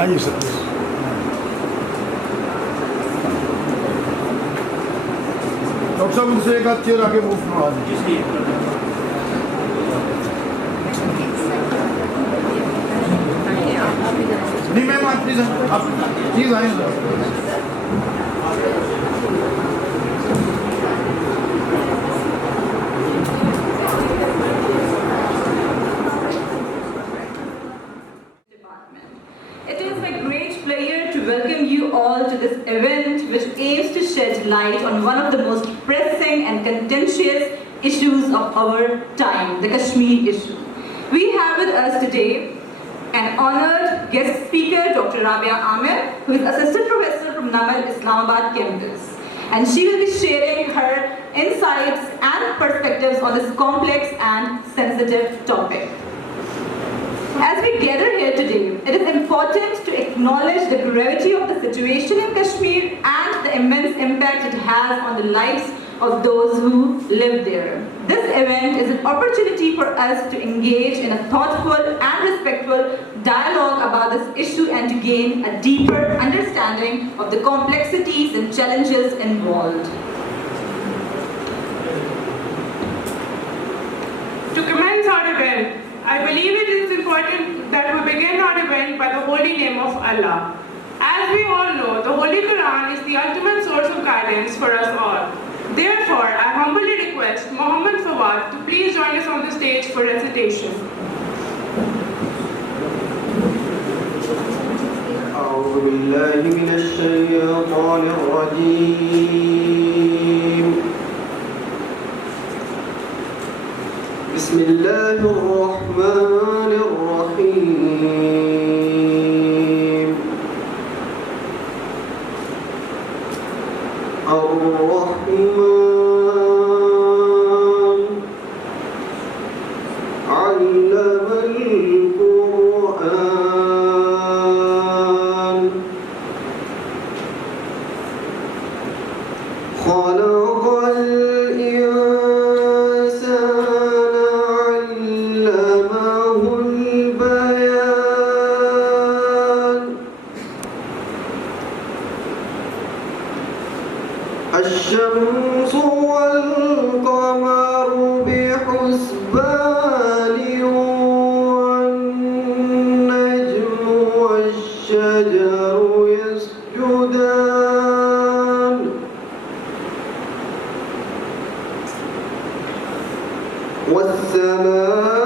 आइए sir. Doctor साहब उनसे एक आध चेयर आगे मूव करवा दीजिए। नहीं मैम आप प्लीज आए sir. This event, which aims to shed light on one of the most pressing and contentious issues of our time, the Kashmir issue. We have with us today an honored guest speaker, Dr. Rabia Aamir, who is Assistant Professor from NUML Islamabad Campus. And she will be sharing her insights and perspectives on this complex and sensitive topic. As we gather here today, it is important to acknowledge the gravity of the situation in Kashmir and the immense impact it has on the lives of those who live there. This event is an opportunity for us to engage in a thoughtful and respectful dialogue about this issue and to gain a deeper understanding of the complexities and challenges involved. To commence our event, I believe it is important that we begin our event by the holy name of Allah. As we all know, the Holy Quran is the ultimate source of guidance for us all. Therefore, I humbly request Muhammad Fawad to please join us on the stage for recitation. أعوذ بالله من الشيطان الرجيم. بسم الله الرحمن الرحيم. الرحمن علم القرآن خلق الشمس والقمر بحسبان والنجم والشجر يسجدان والسماء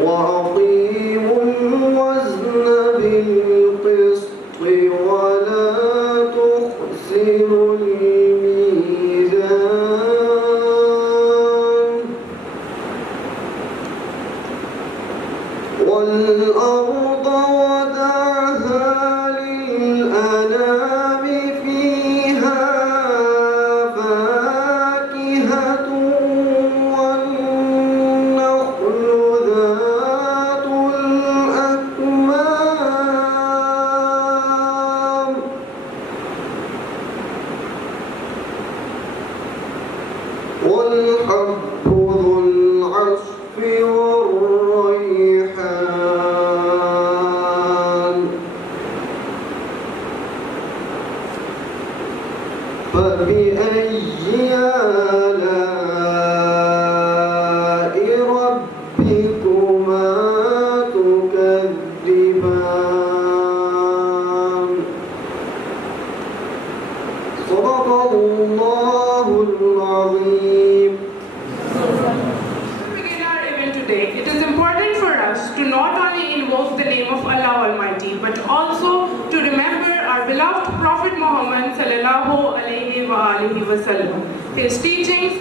وأقيموا الوزن بالقسط ولا تخسروا الميزان والأرض وضعها للأنام فيها فاكهة والحب ذو العصف والريحان فبأي آلاء ربكما تكذبان صدق الله العظيم. It is important for us to not only invoke the name of Allah Almighty, but also to remember our beloved Prophet Muhammad sallallahu alaihi wasallam. His teachings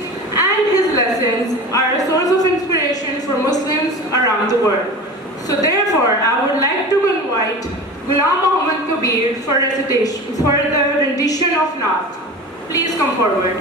and his lessons are a source of inspiration for Muslims around the world. So therefore, I would like to invite Ghulam Muhammad Kabir for recitation, for the rendition of Naat. Please come forward.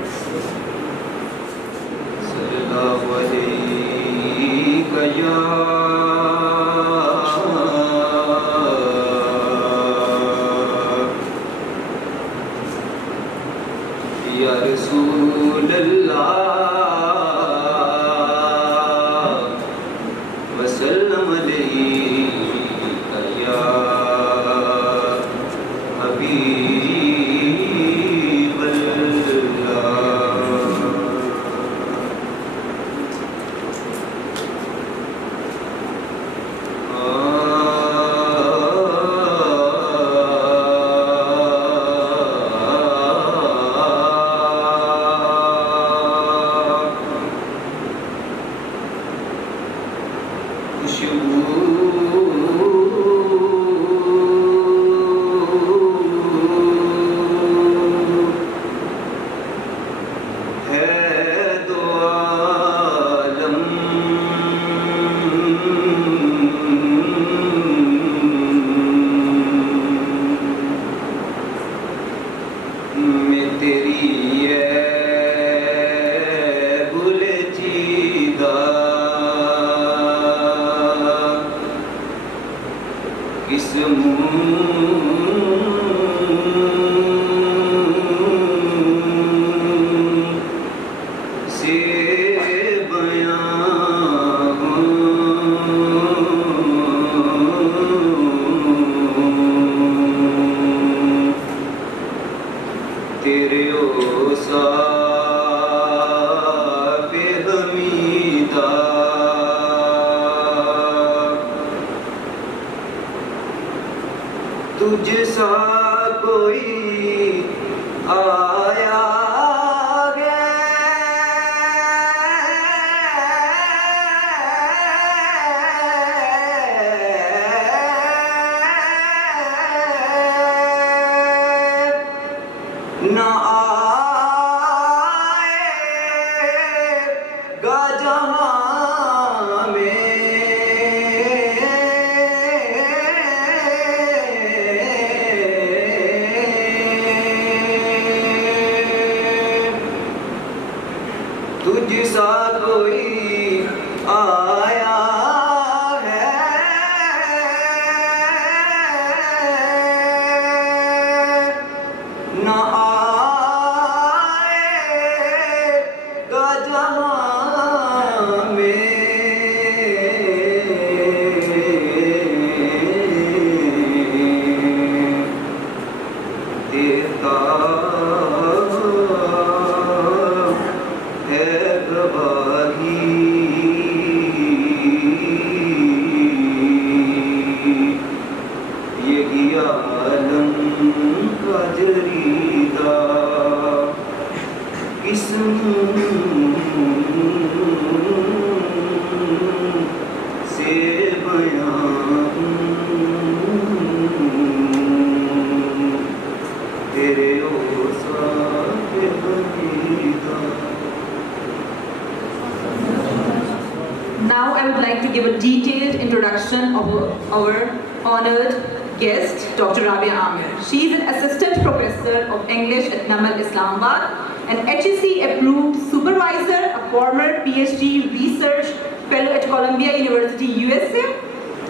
Now I would like to give a detailed introduction of our honored guest, Dr. Rabia Aamir. She is an assistant professor of English at NUML Islamabad, an HEC-approved supervisor, a former PhD research fellow at Columbia University, USA,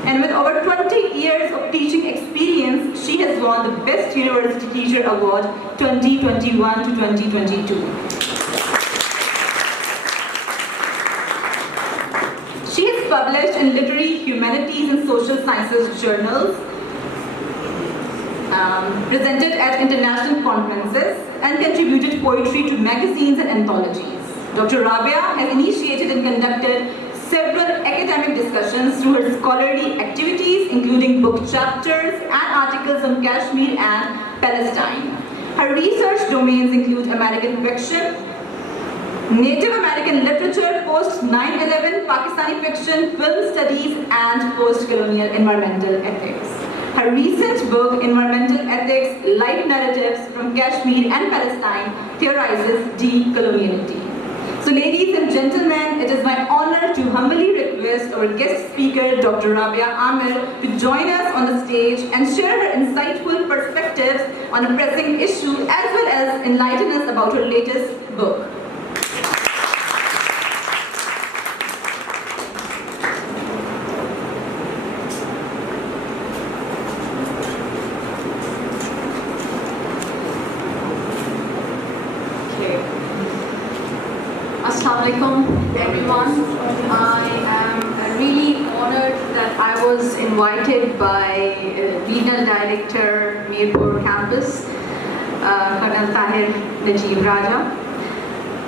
and with over 20 years of teaching experience, she has won the Best University Teacher Award 2021 to 2022. She has published in literary, humanities, and social sciences journals, presented at international conferences, and contributed poetry to magazines and anthologies. Dr. Rabia has initiated and conducted several academic discussions through her scholarly activities, including book chapters and articles on Kashmir and Palestine. Her research domains include American fiction, Native American literature, post-9/11 Pakistani fiction, film studies, and postcolonial environmental ethics. Her recent book, Environmental Ethics, Life Narratives from Kashmir and Palestine, theorizes decoloniality. So ladies and gentlemen, it is my honor to humbly request our guest speaker, Dr. Rabia Aamir, to join us on the stage and share her insightful perspectives on a pressing issue, as well as enlighten us about her latest book. Everyone, I am really honored that I was invited by Regional Director Mirpur Campus, Colonel Tahir Najib Raja,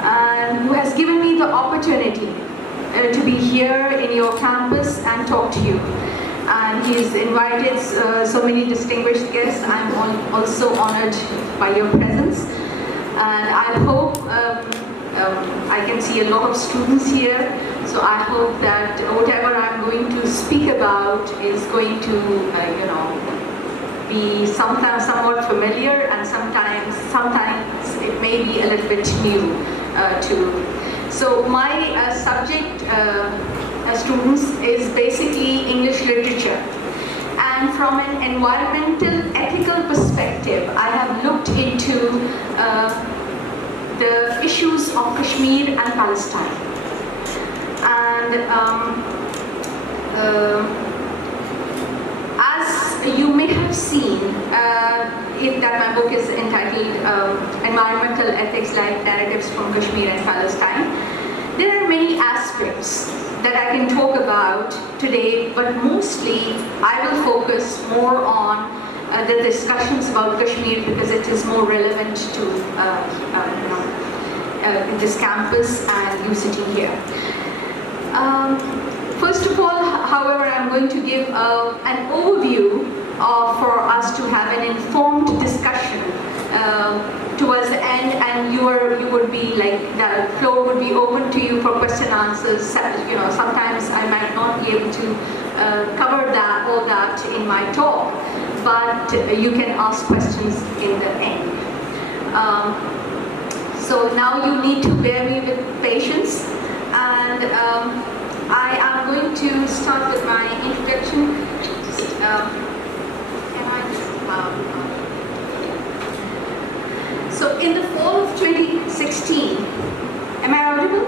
and who has given me the opportunity to be here in your campus and talk to you. And he's invited so many distinguished guests. I'm also honored by your presence, and I hope I can see a lot of students here, so I hope that whatever I'm going to speak about is going to, be somewhat familiar, and sometimes it may be a little bit new too. So my subject, students, is basically English literature. And from an environmental ethical perspective, I have looked into the issues of Kashmir and Palestine. And as you may have seen, that my book is entitled Environmental Ethics, Life Narratives from Kashmir and Palestine. There are many aspects that I can talk about today, but mostly I will focus more on the discussions about Kashmir because it is more relevant to this campus and you sitting here. First of all, however, I'm going to give an overview for us to have an informed discussion towards the end, and you would be like, the floor would be open to you for question answers. Sometimes I might not be able to cover all that in my talk, but you can ask questions in the end. So now you need to bear me with patience, and I am going to start with my introduction. So in the fall of 2016, am I audible?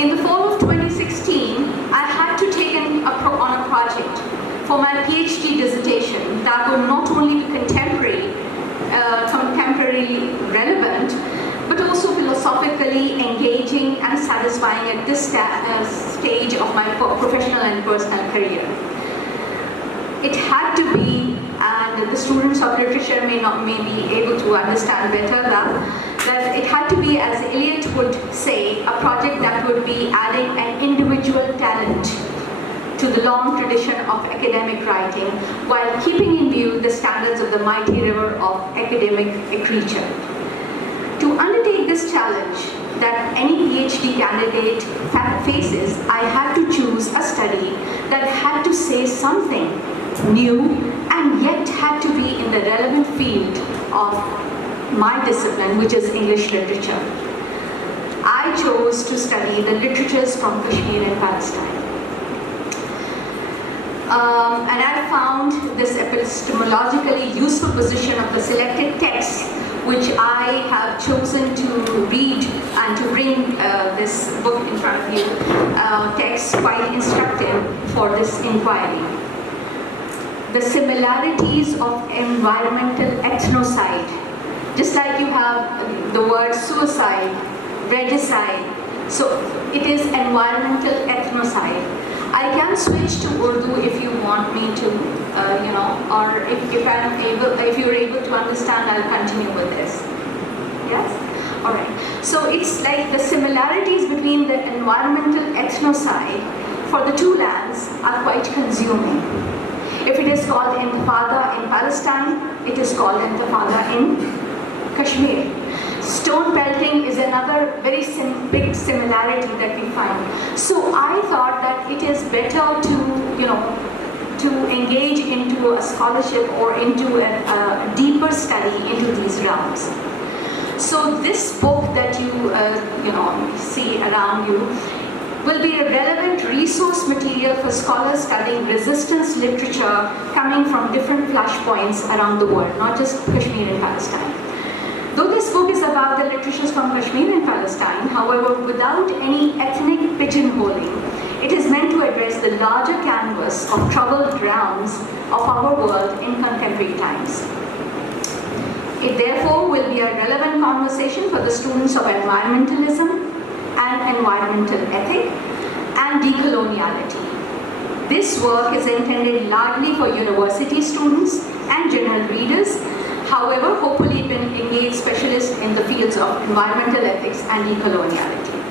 In the fall of 2016, I had to take on a project for my PhD dissertation that would not only be contemporarily relevant, but also philosophically engaging and satisfying at this stage of my professional and personal career. It had to be, and the students of literature may be able to understand better that it had to be, as Eliot would say, a project that would be adding an individual talent to the long tradition of academic writing while keeping in view the standards of the mighty river of academic literature. To undertake this challenge that any PhD candidate faces, I had to choose a study that had to say something new and yet had to be in the relevant field of my discipline, which is English literature. I chose to study the literatures from Kashmir and Palestine. And I found this epistemologically useful position of the selected texts which I have chosen to read and to bring this book in front of you, text quite instructive for this inquiry. The similarities of environmental ethnocide, just like you have the word suicide, regicide, so it is environmental ethnocide. I can switch to Urdu if you want me to, or if you're able to understand, I'll continue with this. Yes? All right. So it's like the similarities between the environmental ethnocide for the two lands are quite consuming. If it is called Intifada in Palestine, it is called Intifada in Kashmir. Stone pelting is another very big similarity that we find. So I thought that it is better to engage into a scholarship or into a deeper study into these realms. So this book that you see around you will be a relevant resource material for scholars studying resistance literature coming from different flashpoints around the world, not just Kashmir and Palestine. Though this book is about the literatures from Kashmir and Palestine, however, without any ethnic pigeonholing, it is meant to address the larger canvas of troubled grounds of our world in contemporary times. It therefore will be a relevant conversation for the students of environmentalism and environmental ethic and decoloniality. This work is intended largely for university students and general readers. However, hopefully it will engage specialists in the fields of environmental ethics and decoloniality.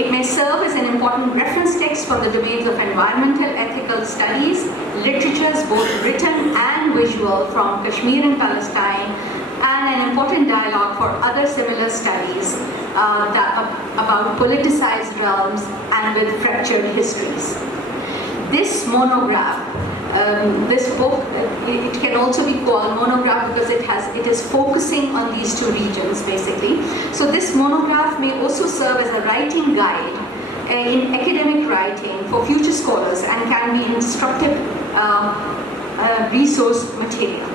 It may serve as an important reference text for the domains of environmental ethical studies, literatures both written and visual from Kashmir and Palestine, and an important dialogue for other similar studies about politicized realms and with fractured histories. This monograph, this book, it can also be called monograph because it is focusing on these two regions basically. So this monograph may also serve as a writing guide in academic writing for future scholars and can be instructive resource material.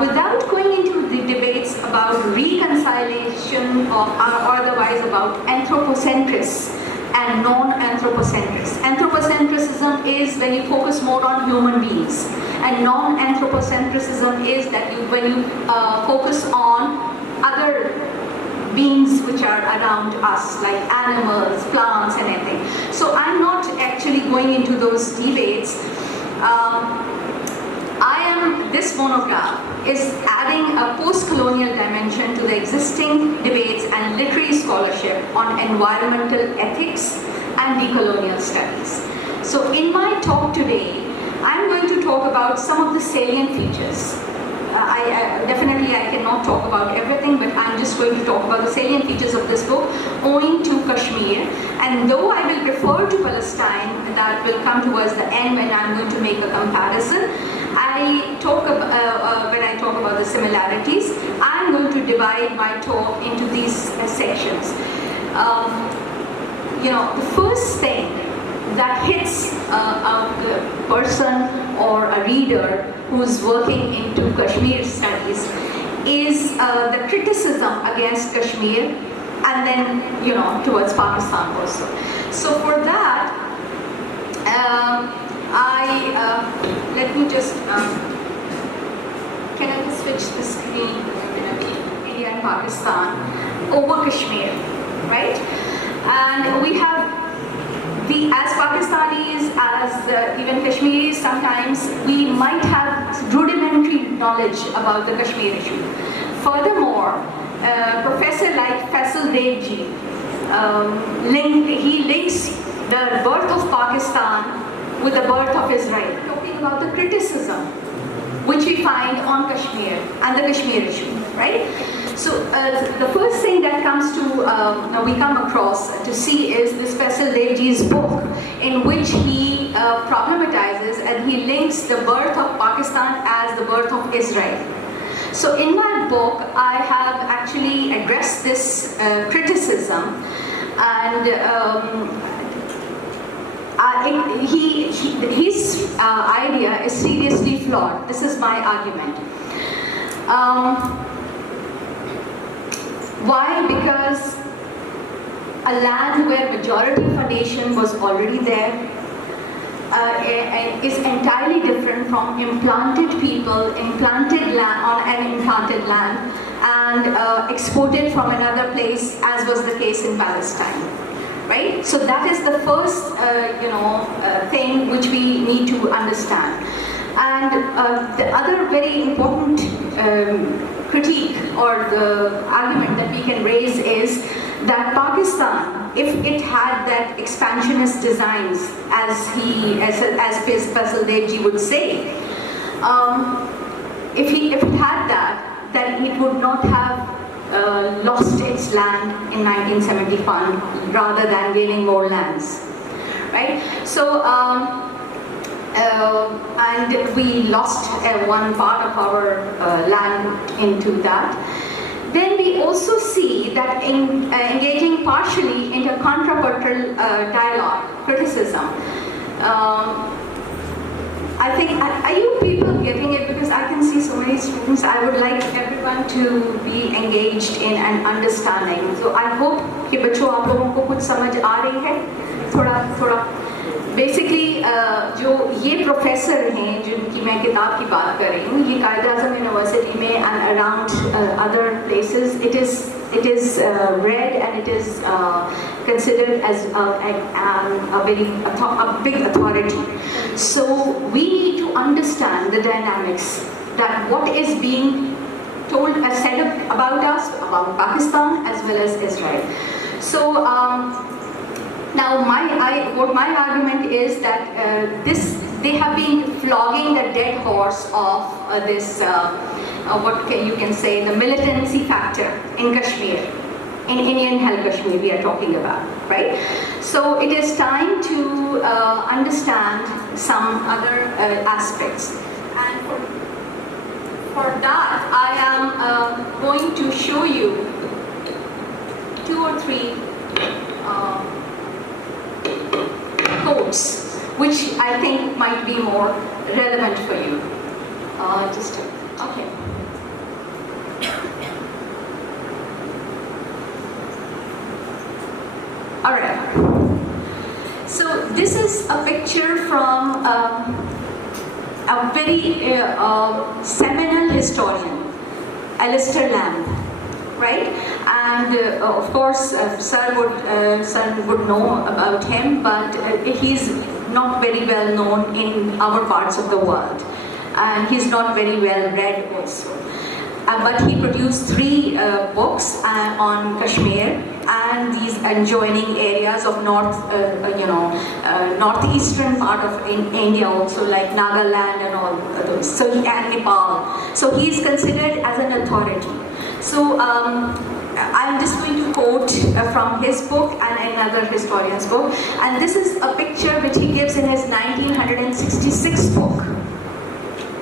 Without going into the debates about reconciliation or otherwise about anthropocentrists and non-anthropocentrism. Anthropocentrism is when you focus more on human beings, and non-anthropocentrism is that when you focus on other beings which are around us, like animals, plants, and everything. So I'm not actually going into those debates. This monograph is adding a post-colonial dimension to the existing debates and literary scholarship on environmental ethics and decolonial studies. So in my talk today, I'm going to talk about some of the salient features. Definitely I cannot talk about everything, but I'm just going to talk about the salient features of this book owing to Kashmir. And though I will refer to Palestine, that will come towards the end when I'm going to make a comparison. When I talk about the similarities, I'm going to divide my talk into these sections. The first thing that hits a person or a reader who's working into Kashmir studies is the criticism against Kashmir and then, towards Pakistan also. So for that, let me just, can I just switch the screen? India and Pakistan over Kashmir, right? And we have, as Pakistanis, as even Kashmiris, sometimes we might have rudimentary knowledge about the Kashmir issue. Furthermore, professor like Faisal Devji, he links the birth of Pakistan with the birth of Israel, talking about the criticism which we find on Kashmir and the Kashmir issue, right? So the first thing that comes to, we come across to see is this Faisal Devji's book, in which he problematizes and he links the birth of Pakistan as the birth of Israel. So in my book, I have actually addressed this criticism, and his idea is seriously flawed. This is my argument. Why? Because a land where majority of a nation was already there is entirely different from implanted people, implanted land on an implanted land, and exported from another place, as was the case in Palestine. Right? So that is the first, thing which we need to understand. And the other very important critique or the argument that we can raise is that Pakistan, if it had that expansionist designs, as Faisal Devji would say, if it had that, then it would not have lost its land in 1971 rather than gaining more lands, right? So, and we lost one part of our land into that. Then we also see that in engaging partially into contracultural dialogue, criticism. I think, are you people getting it? Because I can see so many students. I would like everyone to be engaged in and understanding. So I hope कि बच्चों आप लोगों को कुछ समझ आ रही है, थोड़ा. Basically, जो ये प्रोफेसर हैं जिनकी मैं किताब की बात कर रही हूँ, ये कायद-ए-आज़म यूनिवर्सिटी में and around other places, it is read and it is considered as a big authority. So we need to understand the dynamics, that what is being told, said about us, about Pakistan as well as Israel. So now what my argument is that they have been flogging the dead horse of this you can say, the militancy factor in Kashmir, in Indian held Kashmir we are talking about, right? So it is time to understand some other aspects. And for that, I am going to show you 2 or 3 quotes, which I think might be more relevant for you. Okay. All right. So this is a picture from a very seminal historian, Alistair Lamb, right? And of course, Sir would know about him, but he's not very well known in our parts of the world, and he's not very well read also. But he produced 3 books on Kashmir and these adjoining areas of northeastern part of India also, like Nagaland and all those. So and Nepal. So he is considered as an authority. So I'm just going to quote from his book and another historian's book. And this is a picture which he gives in his 1966 book.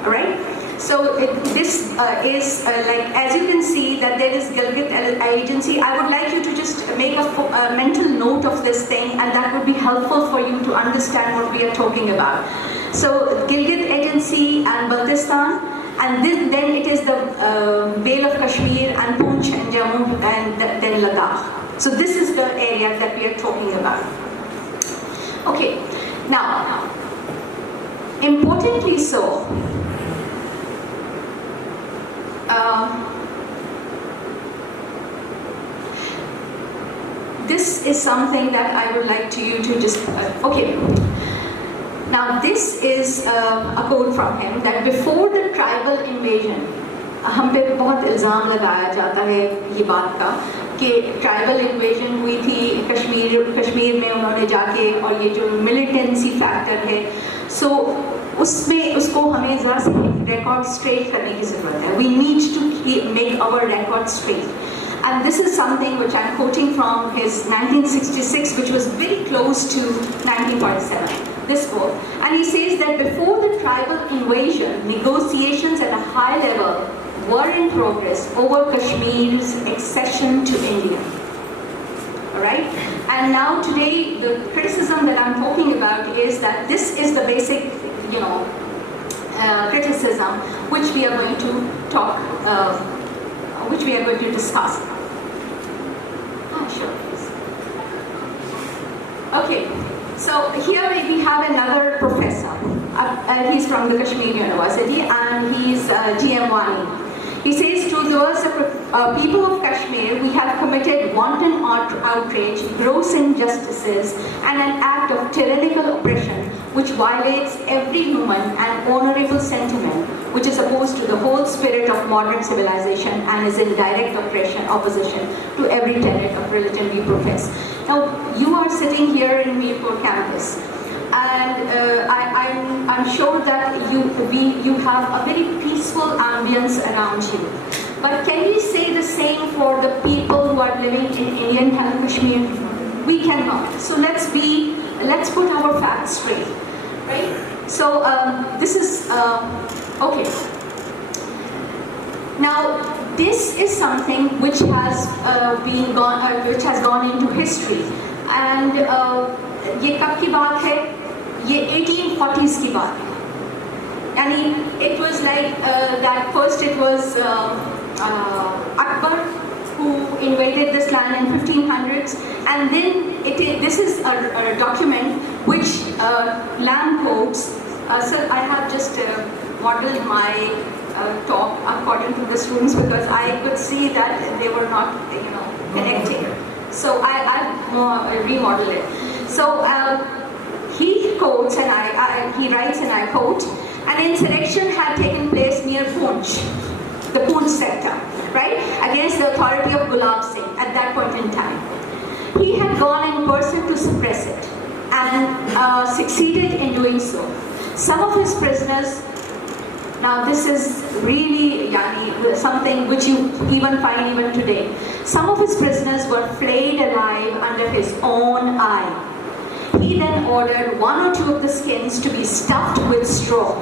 All right. So this is like, as you can see that there is Gilgit agency. I would like you to just make a mental note of this thing, and that would be helpful for you to understand what we are talking about. So Gilgit agency and Baltistan, and then it is the Vale of Kashmir and Poonch and Jammu and then Ladakh. So this is the area that we are talking about. Okay, now, importantly so, this is something that I would like you to just, okay. Now this is a quote from him, that before the tribal invasion, हम पे बहुत इल्ज़ाम लगाया जाता है ये बात का कि ट्राइबल इन्वेजन हुई थी कश्मीर में, उन्होंने जाके, और ये जो मिलिटेंसी फैक्टर है, सो उसमें उसको हमें ज़रा से रिकॉर्ड स्ट्रेट करने की ज़रूरत है. We need to make our record straight. And this is something which I'm quoting from his 1966, which was very close to 1947, this book. And he says that before the tribal invasion, negotiations at a high level were in progress over Kashmir's accession to India. Alright? And now today, the criticism that I'm talking about is that this is the basic, criticism which we are going to talk, which we are going to discuss. Sure, please. Okay, so here we have another professor. He's from the Kashmir University, and he's G.M. Wani. He says, to those people of Kashmir, we have committed wanton outrage, gross injustices, and an act of tyrannical oppression which violates every human and honorable sentiment, which is opposed to the whole spirit of modern civilization and is in direct opposition to every tenet of religion we profess. Now, you are sitting here in Mirpur Campus, and I'm sure that you have a very peaceful ambience around you. But can we say the same for the people who are living in Indian held Kashmir? We cannot. So let's put our facts straight, right? So this is okay. Now this is something which has gone into history, and ये कब की बात है? ये 1840s की बात है. यानी it was like that first it was Akbar who invaded this land in 1500s, and then this is a document which Lamb quotes. Sir, I have just modeled my talk according to the students because I could see that they were not connecting. So I've remodeled it. So he quotes, and he writes, and I quote, an insurrection had taken place near Poonch, the Poonch sector, right, against the authority of Gulab Singh at that point in time. He had gone in person to suppress it and succeeded in doing so. Some of his prisoners Now this is really something which you even find even today. Some of his prisoners were flayed alive under his own eye. He then ordered 1 or 2 of the skins to be stuffed with straw.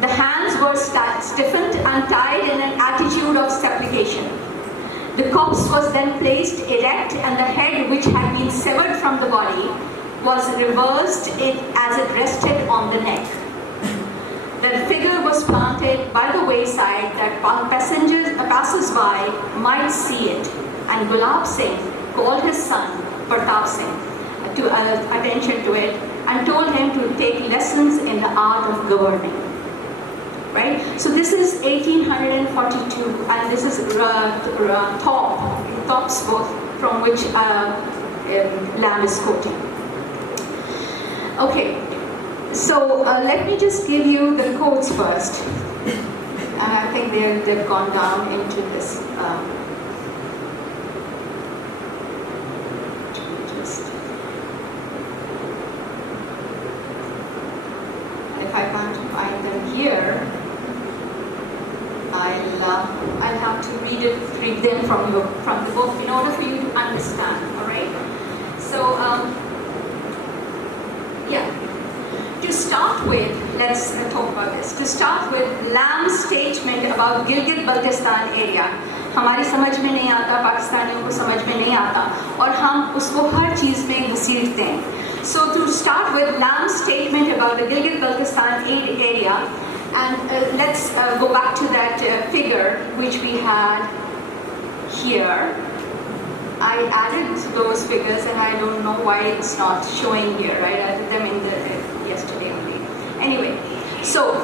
The hands were stiffened and tied in an attitude of supplication. The corpse was then placed erect, and the head, which had been severed from the body, was reversed as it rested on the neck. The figure was planted by the wayside that passers-by might see it, and Gulab Singh called his son, Pratap Singh, to attention to it and told him to take lessons in the art of governing. Right? So this is 1842, and this is Thorpe's book from which Lamb is quoting. Okay, so let me just give you the quotes first. And I think they've gone down into this. If I can't find them here, I'll have to read them from the book in order for you to understand. All right. So yeah. To start with, let's talk about this. To start with, Lamb's statement about Gilgit-Baltistan area. हमारी समझ में नहीं आता, पाकिस्तानियों को समझ में नहीं आता, और हम उसको हर चीज़ में घसीटते हैं. So to start with, Lamb's statement about the Gilgit-Baltistan area. And let's go back to that figure which we had here. I added those figures, and I don't know why it's not showing here, right? I put them in yesterday only. Anyway, so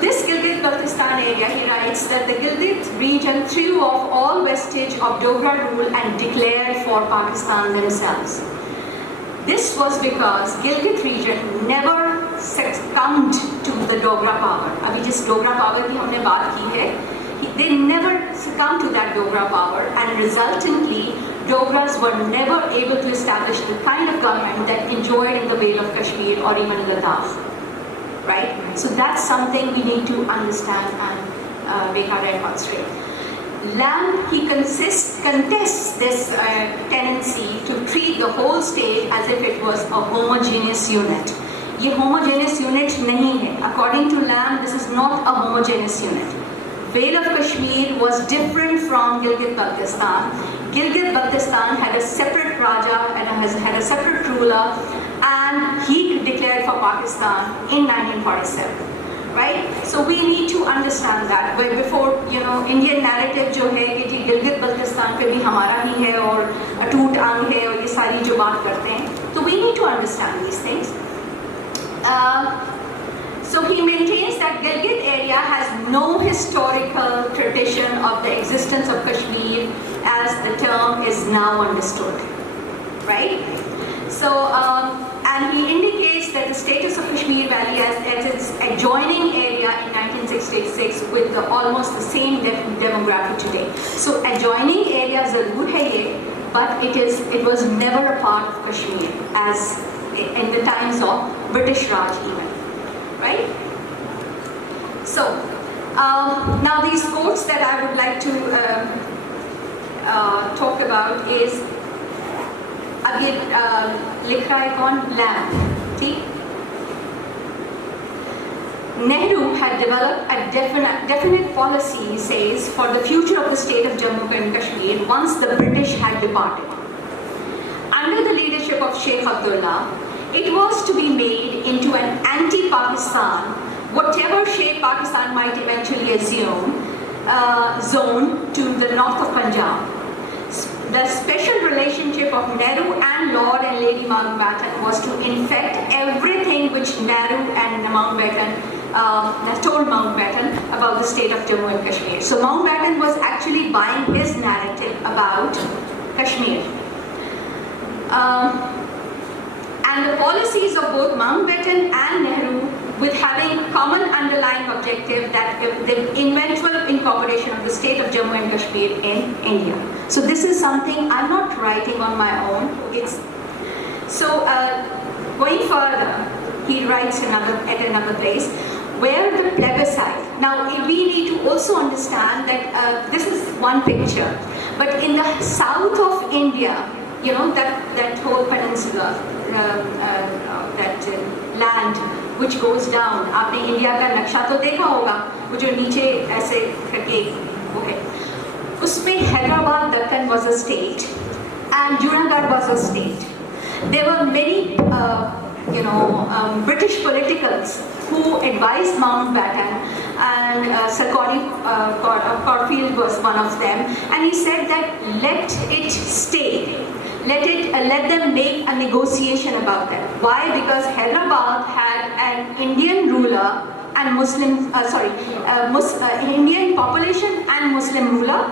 this Gilgit-Baltistan area, he writes that the Gilgit region threw off all vestige of Dogra rule and declared for Pakistan themselves. This was because Gilgit region never succumbed to the Dogra power. अभी जिस Dogra power की हमने बात की है, they never succumbed to that Dogra power, and resultantly, Dogras were never able to establish the kind of government that enjoyed in the Vale of Kashmir or even Ladakh. Right? So that's something we need to understand and make our records straight. Lamb, he contests this tendency to treat the whole state as if it was a homogeneous unit. ये homogeneous unit नहीं है. According to Lamb, this is not a homogeneous unit. Vale of Kashmir was different from Gilgit-Baltistan. Gilgit-Baltistan had a separate Raja and had a separate ruler, and he declared for Pakistan in 1947. Right? So we need to understand that. But before, Indian narrative जो है कि Gilgit-Baltistan पे भी हमारा ही है और अटूट अंग है और ये सारी जो बात करते हैं, तो we need to understand these things. So he maintains that Gilgit area has no historical tradition of the existence of Kashmir as the term is now understood, right? So, and he indicates that the status of Kashmir Valley as its adjoining area in 1966 with almost the same demographic today. So adjoining area zarur hai ye, but it was never a part of Kashmir as in the times of British Raj even. Right? So, now these quotes that I would like to talk about is, again, लिख रहा है कौन? Lamb. ठीक? Nehru had developed a definite policy, he says, for the future of the state of Jammu and Kashmir once the British had departed. Under the leadership of Sheikh Abdullah, it was to be made into an anti-Pakistan, whatever shape Pakistan might eventually assume, zone to the north of Punjab. The special relationship of Nehru and Lord and Lady Mountbatten was to infect everything which Nehru and Mountbatten told Mountbatten about the state of Jammu and Kashmir. So Mountbatten was actually buying his narrative about Kashmir. And the policies of both Mountbatten and Nehru, with having common underlying objective that the eventual incorporation of the state of Jammu and Kashmir in India. So this is something I'm not writing on my own. Going further, he writes at another place, where the plebiscite. Now we need to also understand that this is one picture, but in the south of India, you know, that whole peninsula, that land which goes down. आपने India का नक्शा तो देखा होगा, वो जो नीचे ऐसे करके वो है. उसमें Hyderabad, Deccan was a state, and Junagadh was a state. There were many, British politicals who advised Mountbatten, and Sir Corfield was one of them, and he said that let it stay. Let them make a negotiation about that. Why? Because Hyderabad had an Indian ruler and Indian population and Muslim ruler,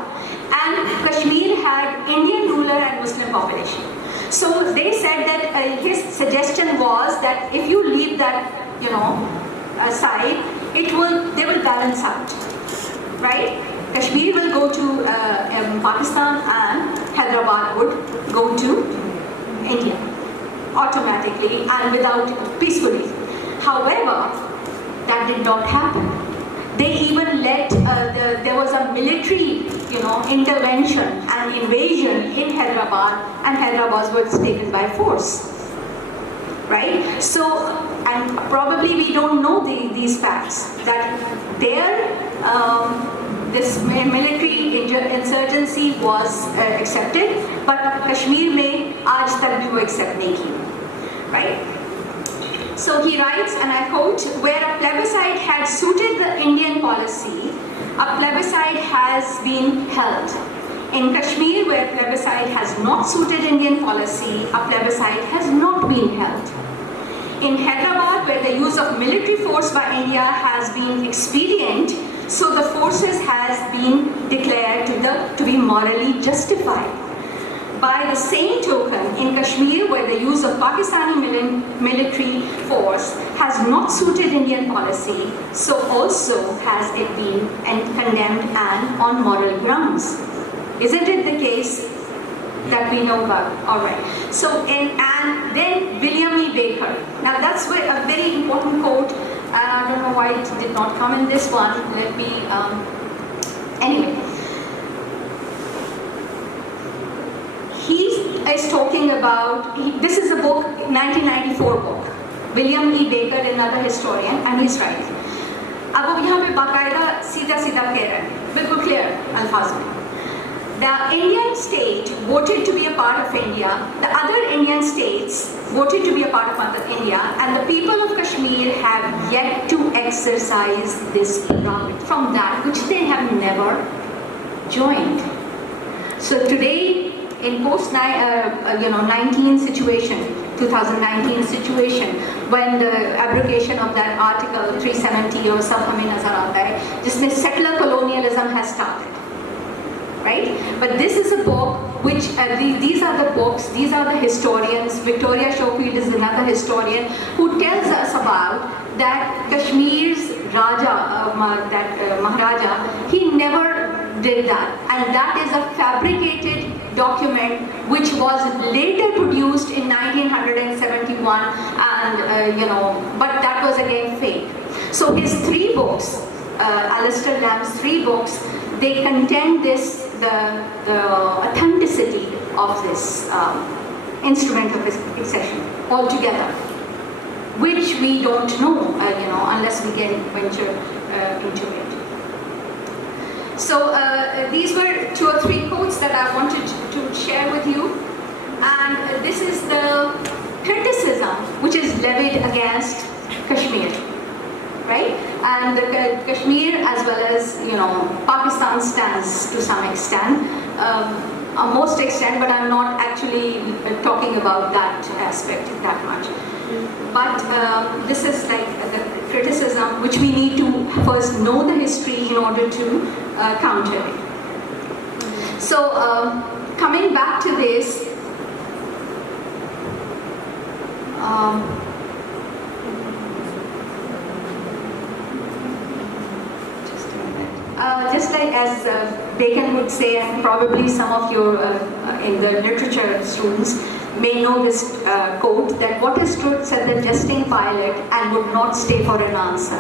and Kashmir had Indian ruler and Muslim population. So they said that his suggestion was that if you leave that, aside, they will balance out, right? Kashmir will go to Pakistan, and Hyderabad would go to India automatically and peacefully. However, that did not happen. They even let, there was a military, intervention and invasion in Hyderabad, and Hyderabad was taken by force, right? So, and probably we don't know these facts, that this military insurgency was accepted, but Kashmir mein aaj tak bhi wo accept nahi ki, right? So he writes, and I quote, where a plebiscite had suited the Indian policy, a plebiscite has been held. In Kashmir, where plebiscite has not suited Indian policy, a plebiscite has not been held. In Hyderabad, where the use of military force by India has been expedient, so the forces has been declared to be morally justified. By the same token, in Kashmir, where the use of Pakistani military force has not suited Indian policy, so also has it been condemned and on moral grounds. Isn't it the case that we know about? All right. So, and then William E. Baker. Now that's a very important quote. I don't know why it did not come in this one. Let me, anyway. He is talking about, this is a book, 1994 book. William E. Baker, another historian, and he's right. अब वो यहाँ पे बाकायदा सीधा कह रहे हैं, बिल्कुल clear अल्फाज में. The Indian state voted to be a part of India, the other Indian states voted to be a part of India, and the people of Kashmir have yet to exercise this right from that which they have never joined. So today, in post-19 situation, 2019 situation, when the abrogation of that Article 370 or सब हमें नजर आता है, जिसमें settler colonialism has started. Right? But this is a book which, these are the books, these are the historians. Victoria Schofield is another historian who tells us about that Kashmir's Raja, Maharaja, he never did that. And that is a fabricated document which was later produced in 1971 and, but that was again fake. So his three books, Alistair Lamb's three books, they contain the authenticity of this instrument of accession altogether, which we don't know, unless we venture into it. So these were 2 or 3 quotes that I wanted to share with you, and this is the criticism which is levied against Kashmir. Right? And the Kashmir as well as, Pakistan stands to some extent, most extent, but I'm not actually talking about that aspect that much. But this is like the criticism which we need to first know the history in order to counter it. So coming back to this, just like as Bacon would say, and probably some of your in the literature students may know this quote, that what is truth said the jesting pilot and would not stay for an answer.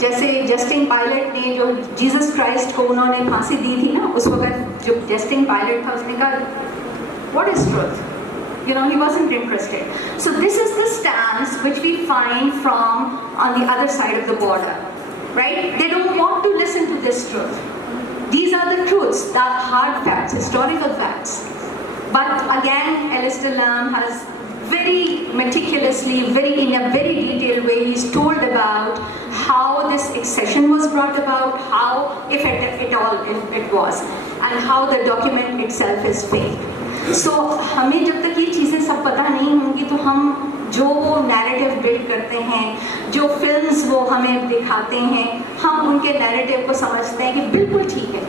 जैसे Justin pilot ने जो Jesus Christ को उन्होंने फांसी दी थी ना, उस वक्त जो जस्टिन पायलट था उसने कहा what is truth? You know, he wasn't interested. So this is the stance which we find from on the other side of the border, right? They don't want to listen to this truth. These are the truths, the hard facts, historical facts. But again, Alistair Lamb has very meticulously, in a very detailed way, he's told about how this accession was brought about, how, if at all, if it was, and how the document itself is fake. So, हमें जब तक ये चीज़ें सब पता नहीं होंगी तो हम जो वो नैरेटिव बिल्ड करते हैं, जो फिल्म्स वो हमें दिखाते हैं, हम उनके नैरेटिव को समझते हैं कि बिल्कुल ठीक है,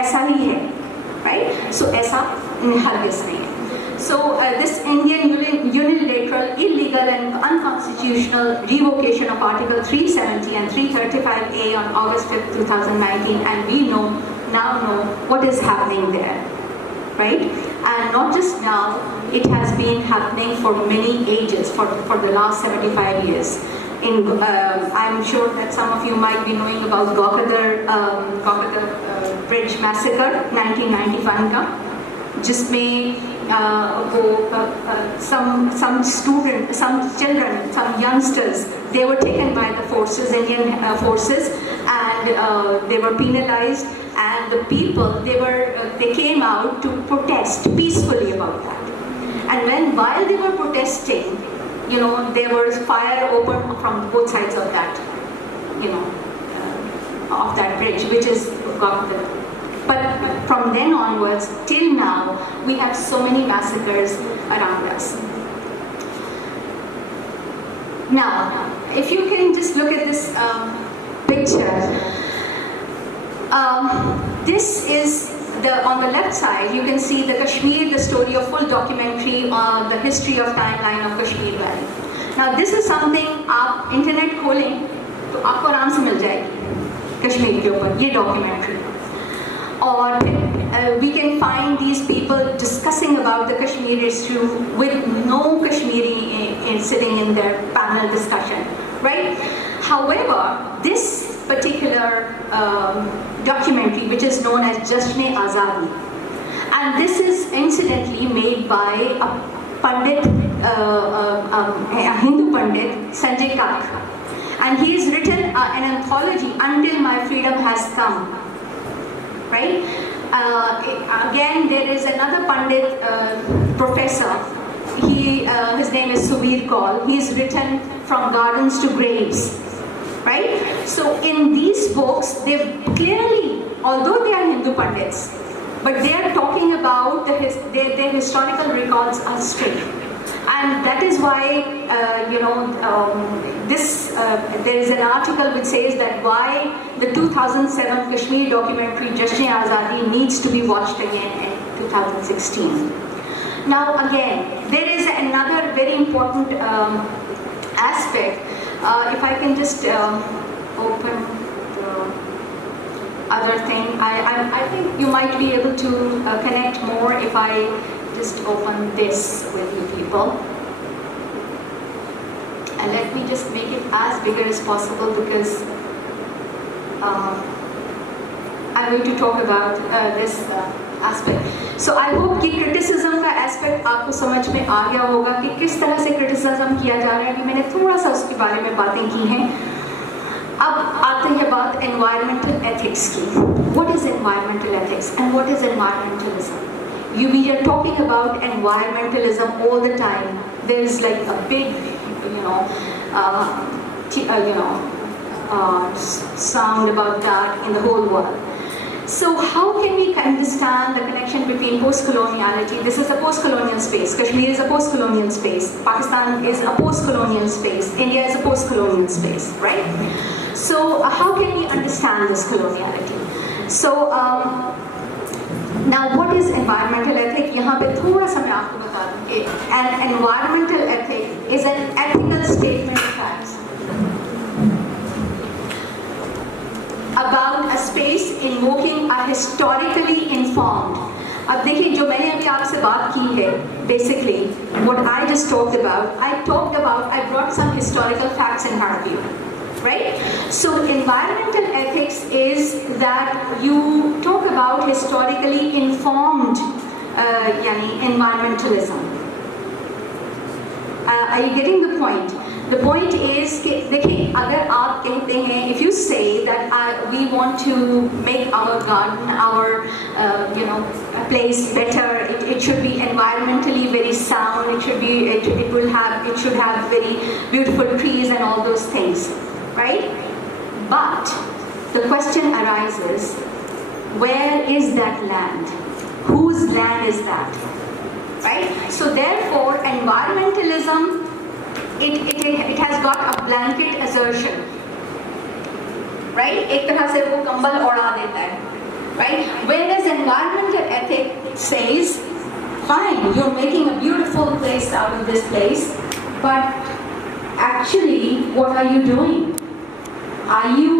ऐसा ही है, right? So ऐसा हरगिज़ नहीं है. So this Indian unilateral, illegal and unconstitutional revocation of Article 370 and 335A on August 5th, 2019, and we now know what is happening there, right? And not just now, it has been happening for many ages, for the last 75 years. I'm sure that some of you might be knowing about Gokadar Bridge Massacre, 1991 का, जिसमें some children, some youngsters, they were taken by the forces, Indian forces, and they were penalized. And the people, they came out to protest peacefully about that. And while they were protesting, you know, there was fire opened from both sides of that, you know, of that bridge, which is Gokadar. But from then onwards, till now, we have so many massacres around us. Now, if you can just look at this picture, this is on the left side, you can see the Kashmir, the story of full documentary on the history of timeline of Kashmir Valley. Now, this is something आप internet खोलें तो आपको आराम से मिल जाएगी कश्मीर के ऊपर ये डॉक्यूमेंट्री. और we can find these people discussing about the Kashmir issue with no Kashmiri sitting in their panel discussion, right? However, this particular documentary, which is known as Jashn-e Azadi, and this is incidentally made by a Pandit, a Hindu Pandit, Sanjay Kath, and he has written an anthology, Until My Freedom Has Come, right? Again, there is another Pandit professor, his name is Subir Kaul, he's written From Gardens to Graves, right? So in these books, they clearly, although they are Hindu Pandits, but they are talking about their historical records are straight. And that is why, there is an article which says that why the 2007 Kashmir documentary Jashn-e Azadi needs to be watched again in 2016. Now again, there is another very important aspect. If I can just open the other thing, I think you might be able to connect more if I just open this with you people. And let me just make it as bigger as possible because I'm going to talk about this aspect. So I hope कि criticism का aspect आपको समझ में आ गया होगा कि किस तरह से criticism किया जा रहा है. अभी मैंने थोड़ा सा उसके बारे में बातें की हैं. अब आते हैं बात environmental ethics की. What is environmental ethics and what is environmentalism? We are talking about environmentalism all the time. There is like a big, sound about that in the whole world. So how can we understand the connection between post-coloniality? This is a post-colonial space. Kashmir is a post-colonial space. Pakistan is a post-colonial space. India is a post-colonial space, right? So how can we understand this coloniality? So now what is environmental ethic? यहाँ पे थोड़ा सा मैं आपको बता दूँ कि an environmental ethic is an ethical statement of facts about a space invoking a historically informed. अब देखिए जो मैंने अभी आपसे बात की है, basically what I just talked about, I brought some historical facts in front of you, right? So environmental ethics is that you talk about historically informed environmentalism. Are you getting the point? The point is कि देखिए अगर आप कहते हैं, if you say that we want to make our garden, our place better, it should be environmentally very sound, it should have very beautiful trees and all those things, right? But the question arises, where is that land? Whose land is that? Right? So therefore, environmentalism, it has got a blanket assertion, right? एक तरह से वो कंबल उड़ा देता है, right? Whereas environmental ethics says, fine, you're making a beautiful place out of this place, but actually, what are you doing? Are you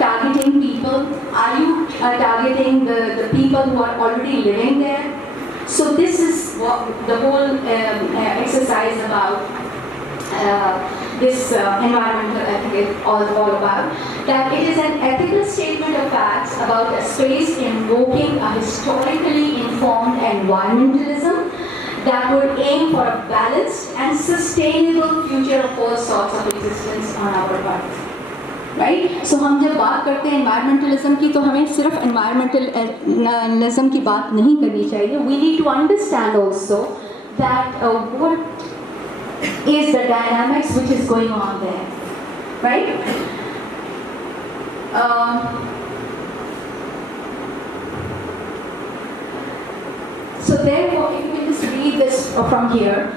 targeting people? Are you targeting the people who are already living there? So this is what the whole exercise about this environmental ethic all about. That it is an ethical statement of facts about a space invoking a historically informed environmentalism that would aim for a balanced and sustainable future of all sorts of existence on our part. Right? So हम जब बात करते हैं environmentalism की, तो हमें सिर्फ environmentalism की बात नहीं करनी चाहिए. We need to understand also that what is the dynamics which is going on there, right? So therefore, if we just read this from here,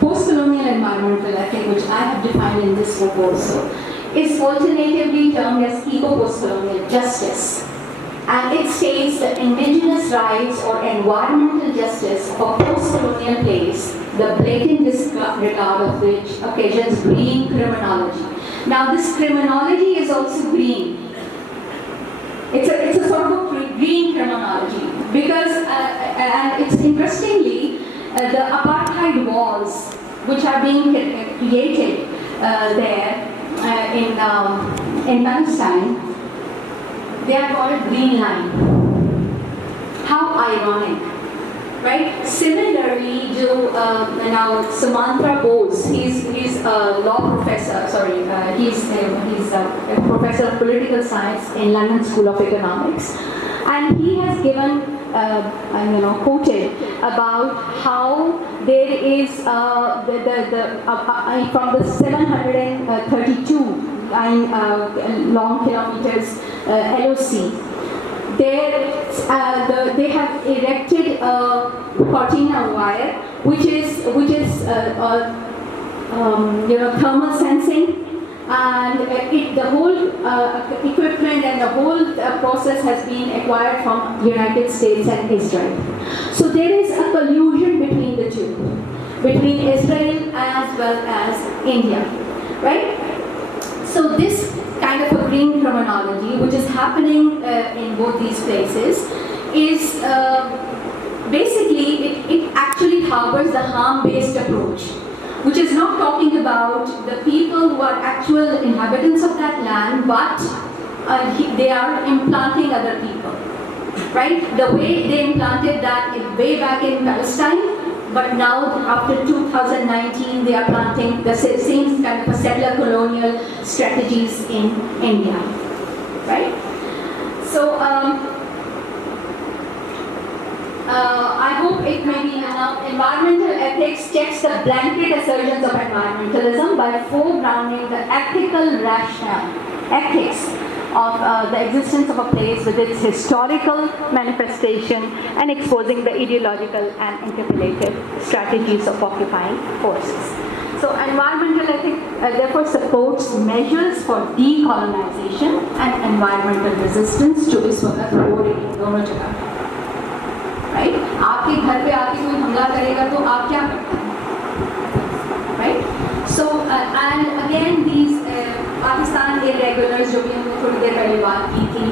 postcolonial environmental ethic, which I have defined in this book also, is alternatively termed as eco-postcolonial justice. And it states that indigenous rights or environmental justice of a post-colonial place, the blatant disregard of which occasions green criminology. Now this criminology is also green. It's a sort of green criminology because, and it's interestingly, the apartheid walls which are being created there in Palestine, they are called green line. How ironic, right? Similarly, now Samantha Bose, he's a law professor. Sorry, he's a professor of political science in London School of Economics, and he has given quoted about how there is from the 732 long kilometers LOC, they have erected a cortina wire, which is thermal sensing, and the whole equipment and the whole process has been acquired from United States and Israel. So there is a collusion between the two, between Israel as well as India, right? So this kind of a green criminology, which is happening in both these places, is basically, it actually harbors the harm-based approach, which is not talking about the people who are actual inhabitants of that land, but they are implanting other people, right? The way they implanted that way back in Palestine, but now after 2019 they are planting the same kind of settler colonial strategies in India, right? So I hope it may be enough. Environmental ethics checks the blanket assertions of environmentalism by foregrounding the ethical rationale, ethics of the existence of a place with its historical manifestation and exposing the ideological and interpolative strategies of occupying forces. So environmental ethics therefore supports measures for decolonization and environmental resistance to इस वक्त हो रही है दोनों जगह, right? आपके घर पे आके कोई हमला करेगा तो आप क्या करते हैं, right? So and again these Pakistan irregulars जो भी हमने थोड़ी देर पहले बात की थी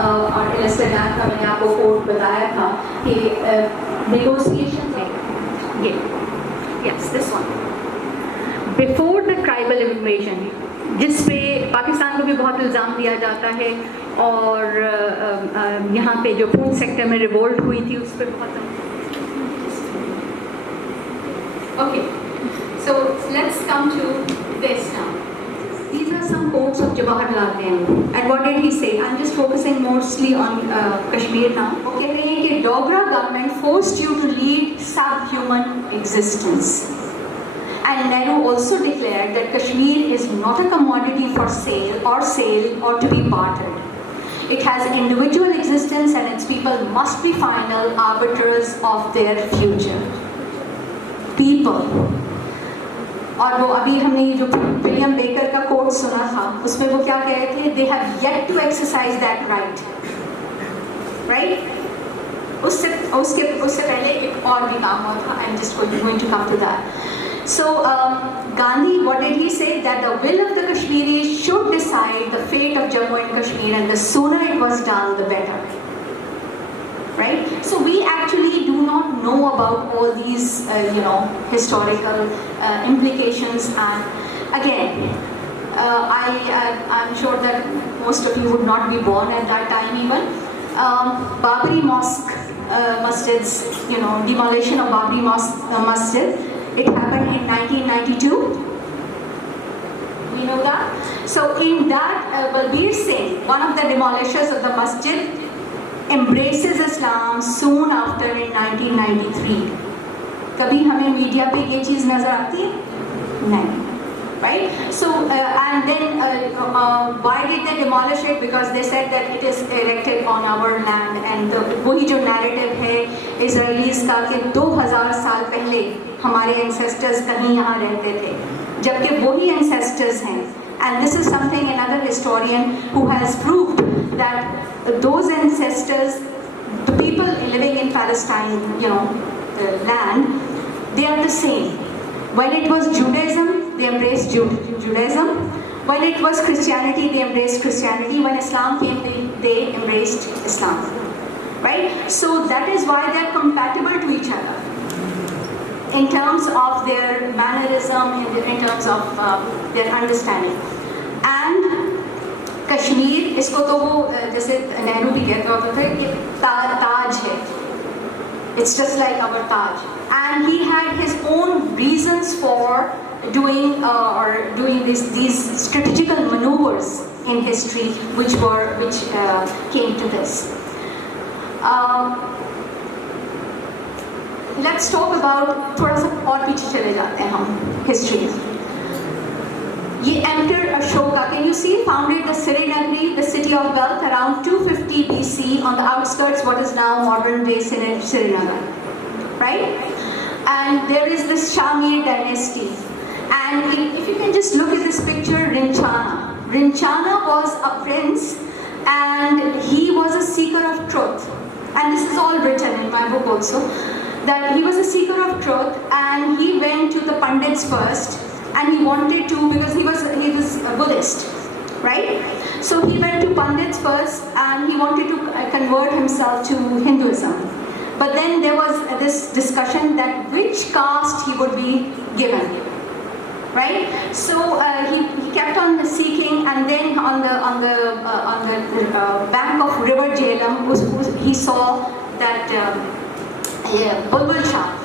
और इलेस्टेडान का मैंने आपको कोट बताया था कि negotiation है, yes this one. Before the tribal invasion, जिस पे पाकिस्तान को भी बहुत इल्ज़ाम दिया जाता है, और यहाँ पे जो फूड सेक्टर में रिवोल्ट हुई थी उस पर बहुत। Okay, so let's come to this now. These are some quotes of Jawaharlal Nehru. And what did he say? I'm just focusing mostly on Kashmir now. वो कह रहे हैं कि Dogra government forced you to lead subhuman existence. And Nehru also declared that Kashmir is not a commodity for sale or to be bartered. It has individual existence and its people must be final arbiters of their future. People. और वो अभी हमने ये जो William baker का coat सुना था, उसमें वो क्या कह रहे थे? They have yet to exercise that right. Right? उससे पहले एक और भी काम हुआ था. I'm just going to come to that. So Gandhi, what did he say? That the will of the Kashmiris should decide the fate of Jammu and Kashmir, and the sooner it was done, the better. Right? So we actually do not know about all these, historical implications. And again, I'm sure that most of you would not be born at that time even. Babri Mosque, masjids, demolition of Babri Masjid. It happened in 1992. We know that. So in that, Balbir Singh, one of the demolishers of the masjid, embraces Islam soon after in 1993. कभी हमें media पे ये चीज़ नज़र आती है? नहीं. Right? So, and then why did they demolish it? Because they said that it is erected on our land. And वही जो narrative है Israelis का कि 2000 साल पहले हमारे ancestors कहीं यहाँ रहते थे, जबकि वही ancestors हैं. And this is something another historian who has proved that those ancestors, the people living in Palestine, land, they are the same. When it was Judaism, they embraced Judaism. When it was Christianity, they embraced Christianity. When Islam came, they embraced Islam. Right? So that is why they are compatible to each other in terms of their mannerism, in terms of their understanding. And Kashmir, इसको तो वो जैसे नेहरू भी कहता होता था कि ताज है. It's just like our Taj. And he had his own reasons for doing these strategical maneuvers in history, which came to this. Let's talk about, थोड़ा सा और पीछे चले जाते हैं हम history में. ये Emperor Ashoka, can you see, founded the Sirinagri, the city of wealth, around 250 BC on the outskirts, what is now modern day Srinagar, right? And there is this Shamir dynasty. And if you can just look at this picture, Rinchana was a prince, and he was a seeker of truth. And this is all written in my book also, that he was a seeker of truth, and he went to the Pandits first. And he wanted to, because he was a Buddhist, right? So he went to Pandits first, and he wanted to convert himself to Hinduism. But then there was this discussion that which caste he would be given, right? So he kept on seeking, and then on the bank of River Jhelum, he saw that Bulbul Shah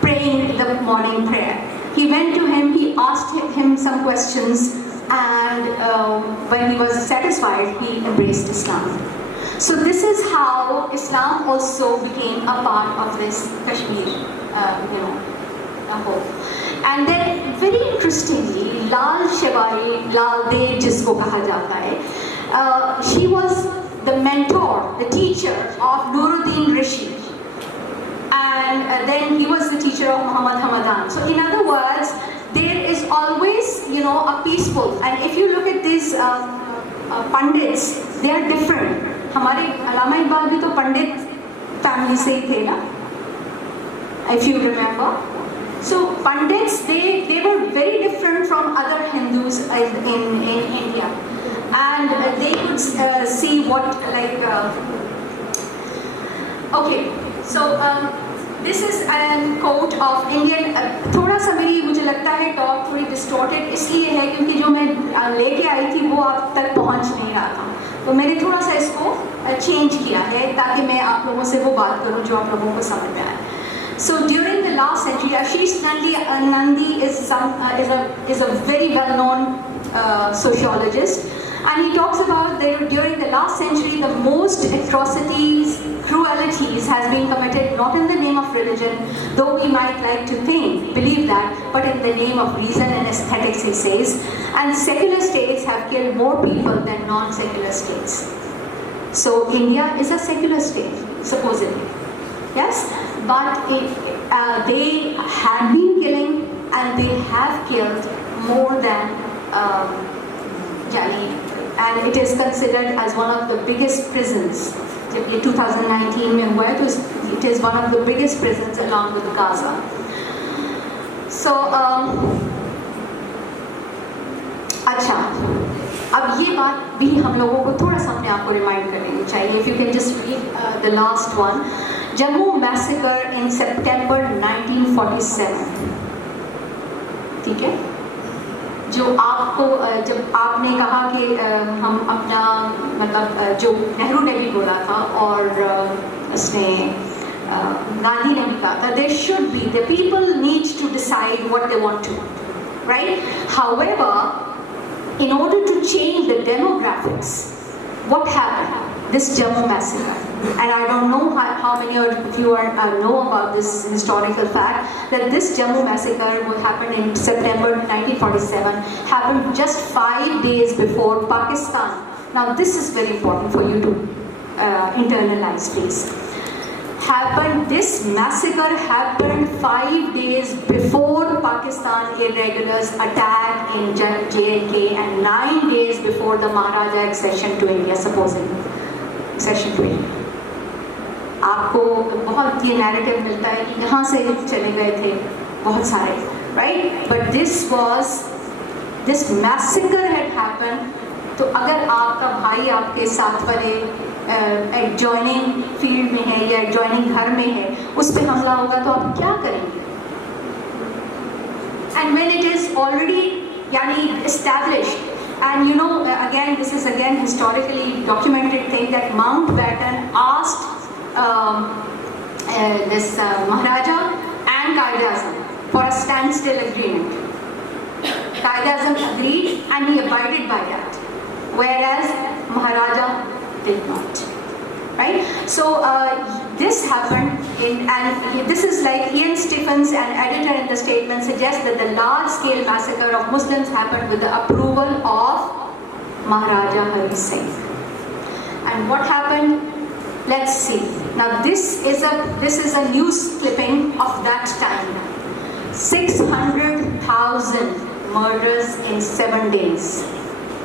praying the morning prayer. He went to him, he asked him some questions, and when he was satisfied, he embraced Islam. So this is how Islam also became a part of this Kashmir, whole. And then, very interestingly, Lal Shewari, Lal De जिसको कहा जाता है, she was the mentor, the teacher of Nuruddin Rishi. And then he was the teacher of Muhammad Hamadan. So in other words, there is always, a peaceful. And if you look at these Pandits, they are different. हमारे अलामा इकबाल भी तो पंडित family से ही थे ना, if you remember. So Pandits, they were very different from other Hindus in India. And they could see what, okay, so This is a quote of Indian. थोड़ा सा मेरी मुझे लगता है टॉक थोड़ी डिस्टॉर्टेड इसलिए है क्योंकि जो मैं लेके आई थी वो आप तक पहुंच नहीं रहा था, तो मैंने थोड़ा सा इसको चेंज किया है ताकि मैं आप लोगों से वो बात करूं जो आप लोगों को समझ में आए. So during the last century, Ashish Nandi is a very well-known sociologist, and he talks about that during the last century the most atrocities, cruelties has been committed not in the name of religion, though we might like to believe that, but in the name of reason and aesthetics, he says. And secular states have killed more people than non-secular states. So India is a secular state, supposedly. Yes, but they have been killing and they have killed more than and it is considered as one of the biggest prisons. In 2019 में हुआ है तो it is one of the biggest prisons along with Gaza. So अच्छा, अब ये बात भी हम लोगों को थोड़ा सा अपने आप को रिमाइंड कर लेनी चाहिए. If you can just read the last one. Jammu massacre in September 1947. ठीक है, जो आपको जब आपने कहा कि हम अपना मतलब जो नेहरू ने भी बोला था और उसने गांधी ने भी कहा था, there should be, the people need to decide what they want to, right? However, in order to change the demographics, what happened? This Jammu massacre, and I don't know how many of you know about this historical fact that this Jammu massacre, what happened in September 1947, happened just 5 days before Pakistan. Now this is very important for you to internalize, please. This massacre happened 5 days before Pakistan irregulars attack in J&K and 9 days before the Maharaja accession to India, supposedly. Accession to India. आपको बहुत ये narrative मिलता है कि यहाँ से चले गए थे बहुत सारे, right? But this massacre had happened. तो अगर आपका भाई आपके साथ वाले एडजॉइनिंग फील्ड में है या एडजॉइनिंग घर में है, उस पर हमला होगा तो आप क्या करेंगे? And when it is already यानी established, and you know, again, this is again historically documented thing that Mountbatten asked this Maharaja and Qaid-e-Azam for a standstill agreement. Qaid-e-Azam agreed and he abided by that, whereas Maharaja did not. Right? So this happened and this is like Ian Stephens, an editor in the statement, suggests that the large-scale massacre of Muslims happened with the approval of Maharaja Hari Singh. And what happened? Let's see. Now this is a news clipping of that time. 600,000 murders in 7 days.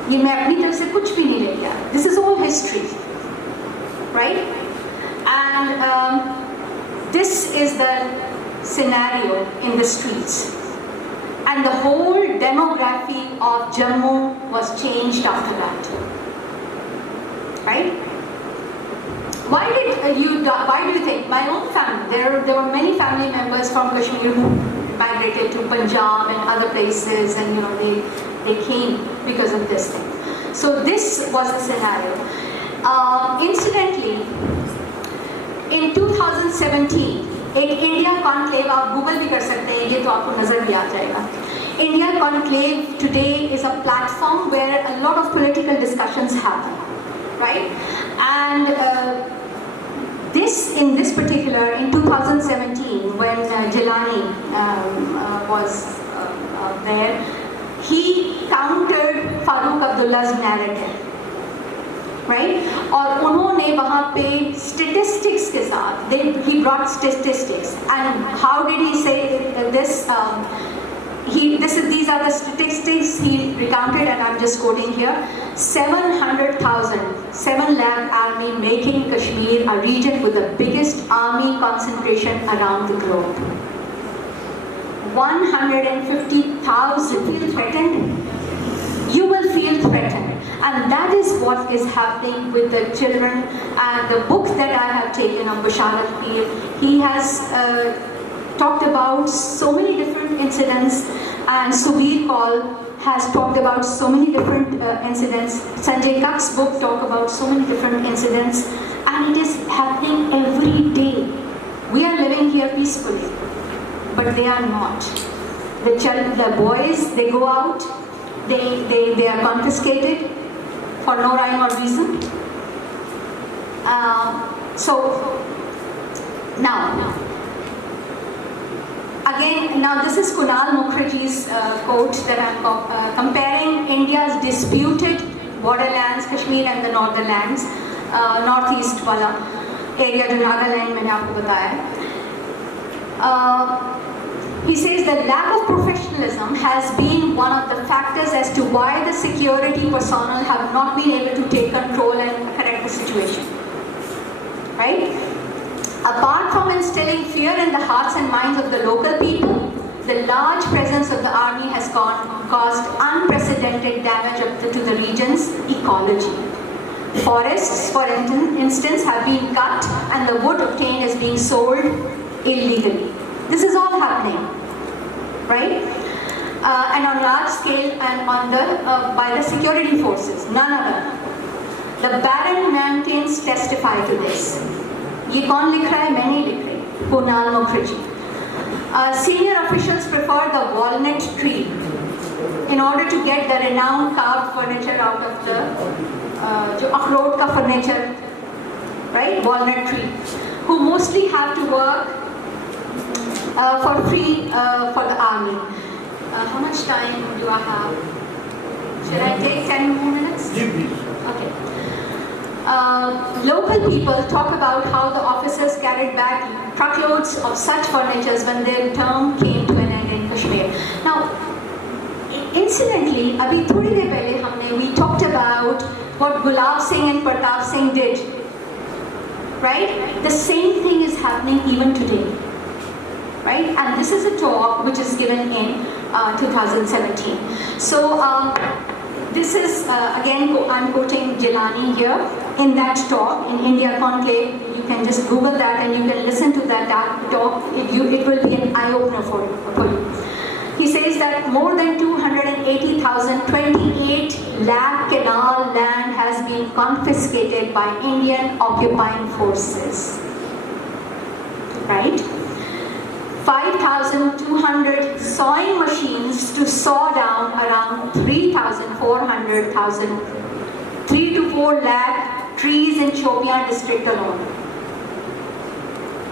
ये मैं अपनी तरफ से कुछ भी नहीं लेके आया. This is all history, right? And this is the scenario in the streets. And the whole demography of Jammu was changed after that, right? Why do you think? My own family, there were many family members from Kashmir who migrated to Punjab and other places, and you know they came because of this thing. So this was the scenario. Incidentally, in 2017, एक India conclave, आप Google भी कर सकते हैं, ये तो आपको नजर भी आ जाएगा. India Conclave today is a platform where a lot of political discussions happen, right? And in this particular, in 2017, when Jilani was there, he countered Farooq Abdullah's narrative, right? और उन्होंने वहाँ पे statistics के साथ, he brought statistics, and how did he say this? These are the statistics he recounted, and I'm just quoting here. 700,000, 7 lakh army making Kashmir a region with the biggest army concentration around the globe. 150,000 feel threatened? You will feel threatened. And that is what is happening with the children. And the book that I have taken on Bashar al-Pir, he has talked about so many different incidents, and Subir Kaul has talked about so many different incidents. Sanjay Kak's book talked about so many different incidents, and it is happening every day. We are living here peacefully, but they are not. The boys, they go out, they are confiscated for no rhyme or reason. Now, again, now this is Kunal Mukherjee's quote that I'm comparing India's disputed borderlands, Kashmir and the northern lands, northeast wala area, jo Nagaland maine aapko bataya. He says the lack of professionalism has been one of the factors as to why the security personnel have not been able to take control and correct the situation. Right? Apart from instilling fear in the hearts and minds of the local people, the large presence of the army has caused unprecedented damage to the region's ecology. Forests, for instance, have been cut and the wood obtained is being sold illegally. This is all happening, right? And on large scale and on by the security forces, none other. The barren mountains testify to this. ये कौन लिख रहा है? मैं नहीं लिख रही, Kunal Mukherjee. Senior officials prefer the walnut tree in order to get the renowned carved furniture out of the जो अखरोट का furniture, right? Walnut tree, who mostly have to work for free for the army. How much time do I have? Should I take 10 more minutes? Okay. Local people talk about how the officers carried back truckloads of such furniture when their term came to an end in Kashmir. Now, incidentally, abhi thodi der pehle we talked about what Gulab Singh and Pratap Singh did, right? The same thing is happening even today, right? And this is a talk which is given in 2017. So this is, again, I'm quoting Jilani here. In that talk, in India Conclave, you can just Google that and you can listen to that talk. It will be an eye-opener for you. He says that more than 280,000, 28 lakh canal land has been confiscated by Indian occupying forces, right? 5,200 sawing machines to saw down around 3 to 4 lakh trees in Shopian district alone.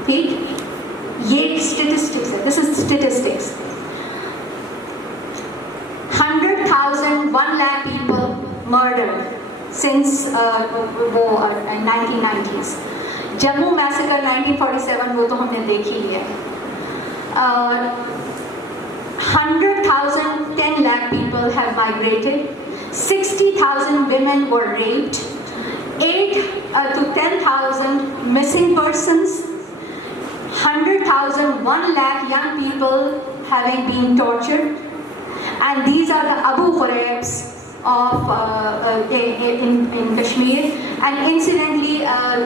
ठीक? ये statistics है. This is statistics. 100,000, 1 lakh people murdered since 1990s. Jammu massacre 1947 वो तो हमने देख ही लिया. 100,000, 10 lakh people have migrated. 60,000 women were raped. 8 to 10,000 missing persons. 100,000, 1 lakh young people having been tortured. And these are the Abu Ghraibs of in Kashmir. And incidentally,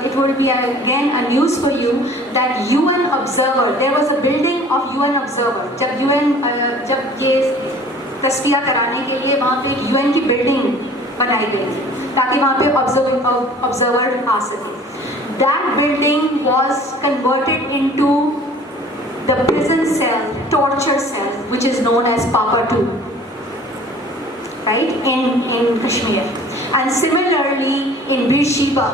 it will be again a news for you that UN Observer, there was a building of UN Observer. जब ये तस्वीर कराने के लिए वहाँ पे एक UN की building बनाई गई थी ताकि वहाँ पे observer आ सके. That building was converted into the prison cell, torture cell, which is known as Papa 2, right, in Kashmir. And similarly in Beersheba,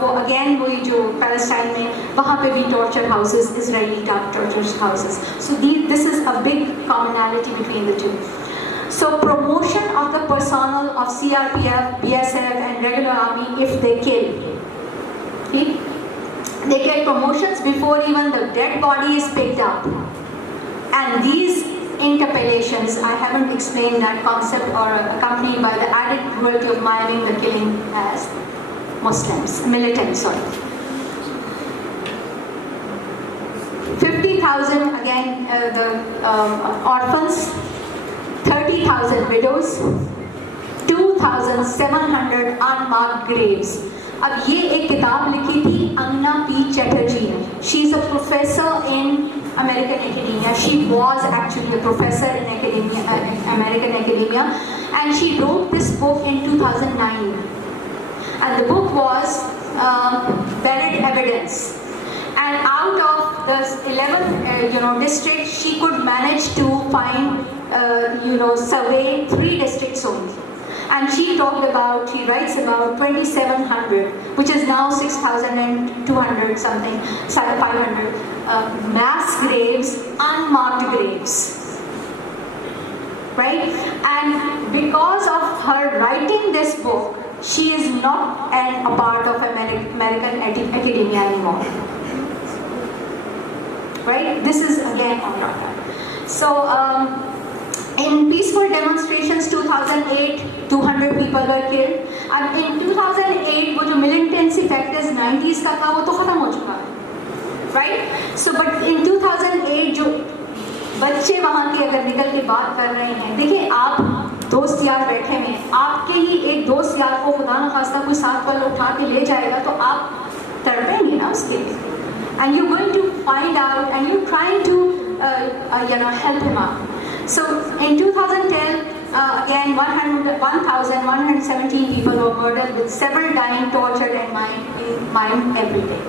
वो again वही जो Palestine में वहाँ पे भी torture houses, Israeli torture houses. So this is a big commonality between the two. So promotion of the personnel of CRPF, BSF and regular army if they kill. Okay? They get promotions before even the dead body is picked up. And these interpellations, I haven't explained that concept or accompanied by the added cruelty of miming the killing as Muslims, militants, sorry. 50,000 again the orphans, 30,000 widows, 2 2,700 unmarked graves. अब ये एक किताब लिखी थी अन्ना P Chatterjee ने. She is a professor in American academia. She was actually a professor in academia, American academia, and she wrote this book in 2009. And the book was Buried Evidence. And out of the 11 districts, she could manage to find, survey 3 districts only. And she writes about 2,700, which is now 6,200 something, 500 mass graves, unmarked graves, right? And because of her writing this book, she is not a part of American academia anymore, right? This is again on record. So, in peaceful demonstrations 2008, 200 people were killed. And in 2008, वो जो militancy factors 90s का था, वो तो खत्म हो चुका है, right? So, but in 2008 जो बच्चे वहाँ के अगर निकल के बात कर रहे हैं, देखिए आप दोस्त यार बैठे हैं, आपके ही एक दोस्त यार को खुदा न खास्ता कोई साथ वाला उठा के ले जाएगा तो आप तड़पेंगे ना उसके लिए. And you're going to find out and you're trying to help him out. So in 2010, again 1,117 people were murdered, with several dying, tortured and mined every day.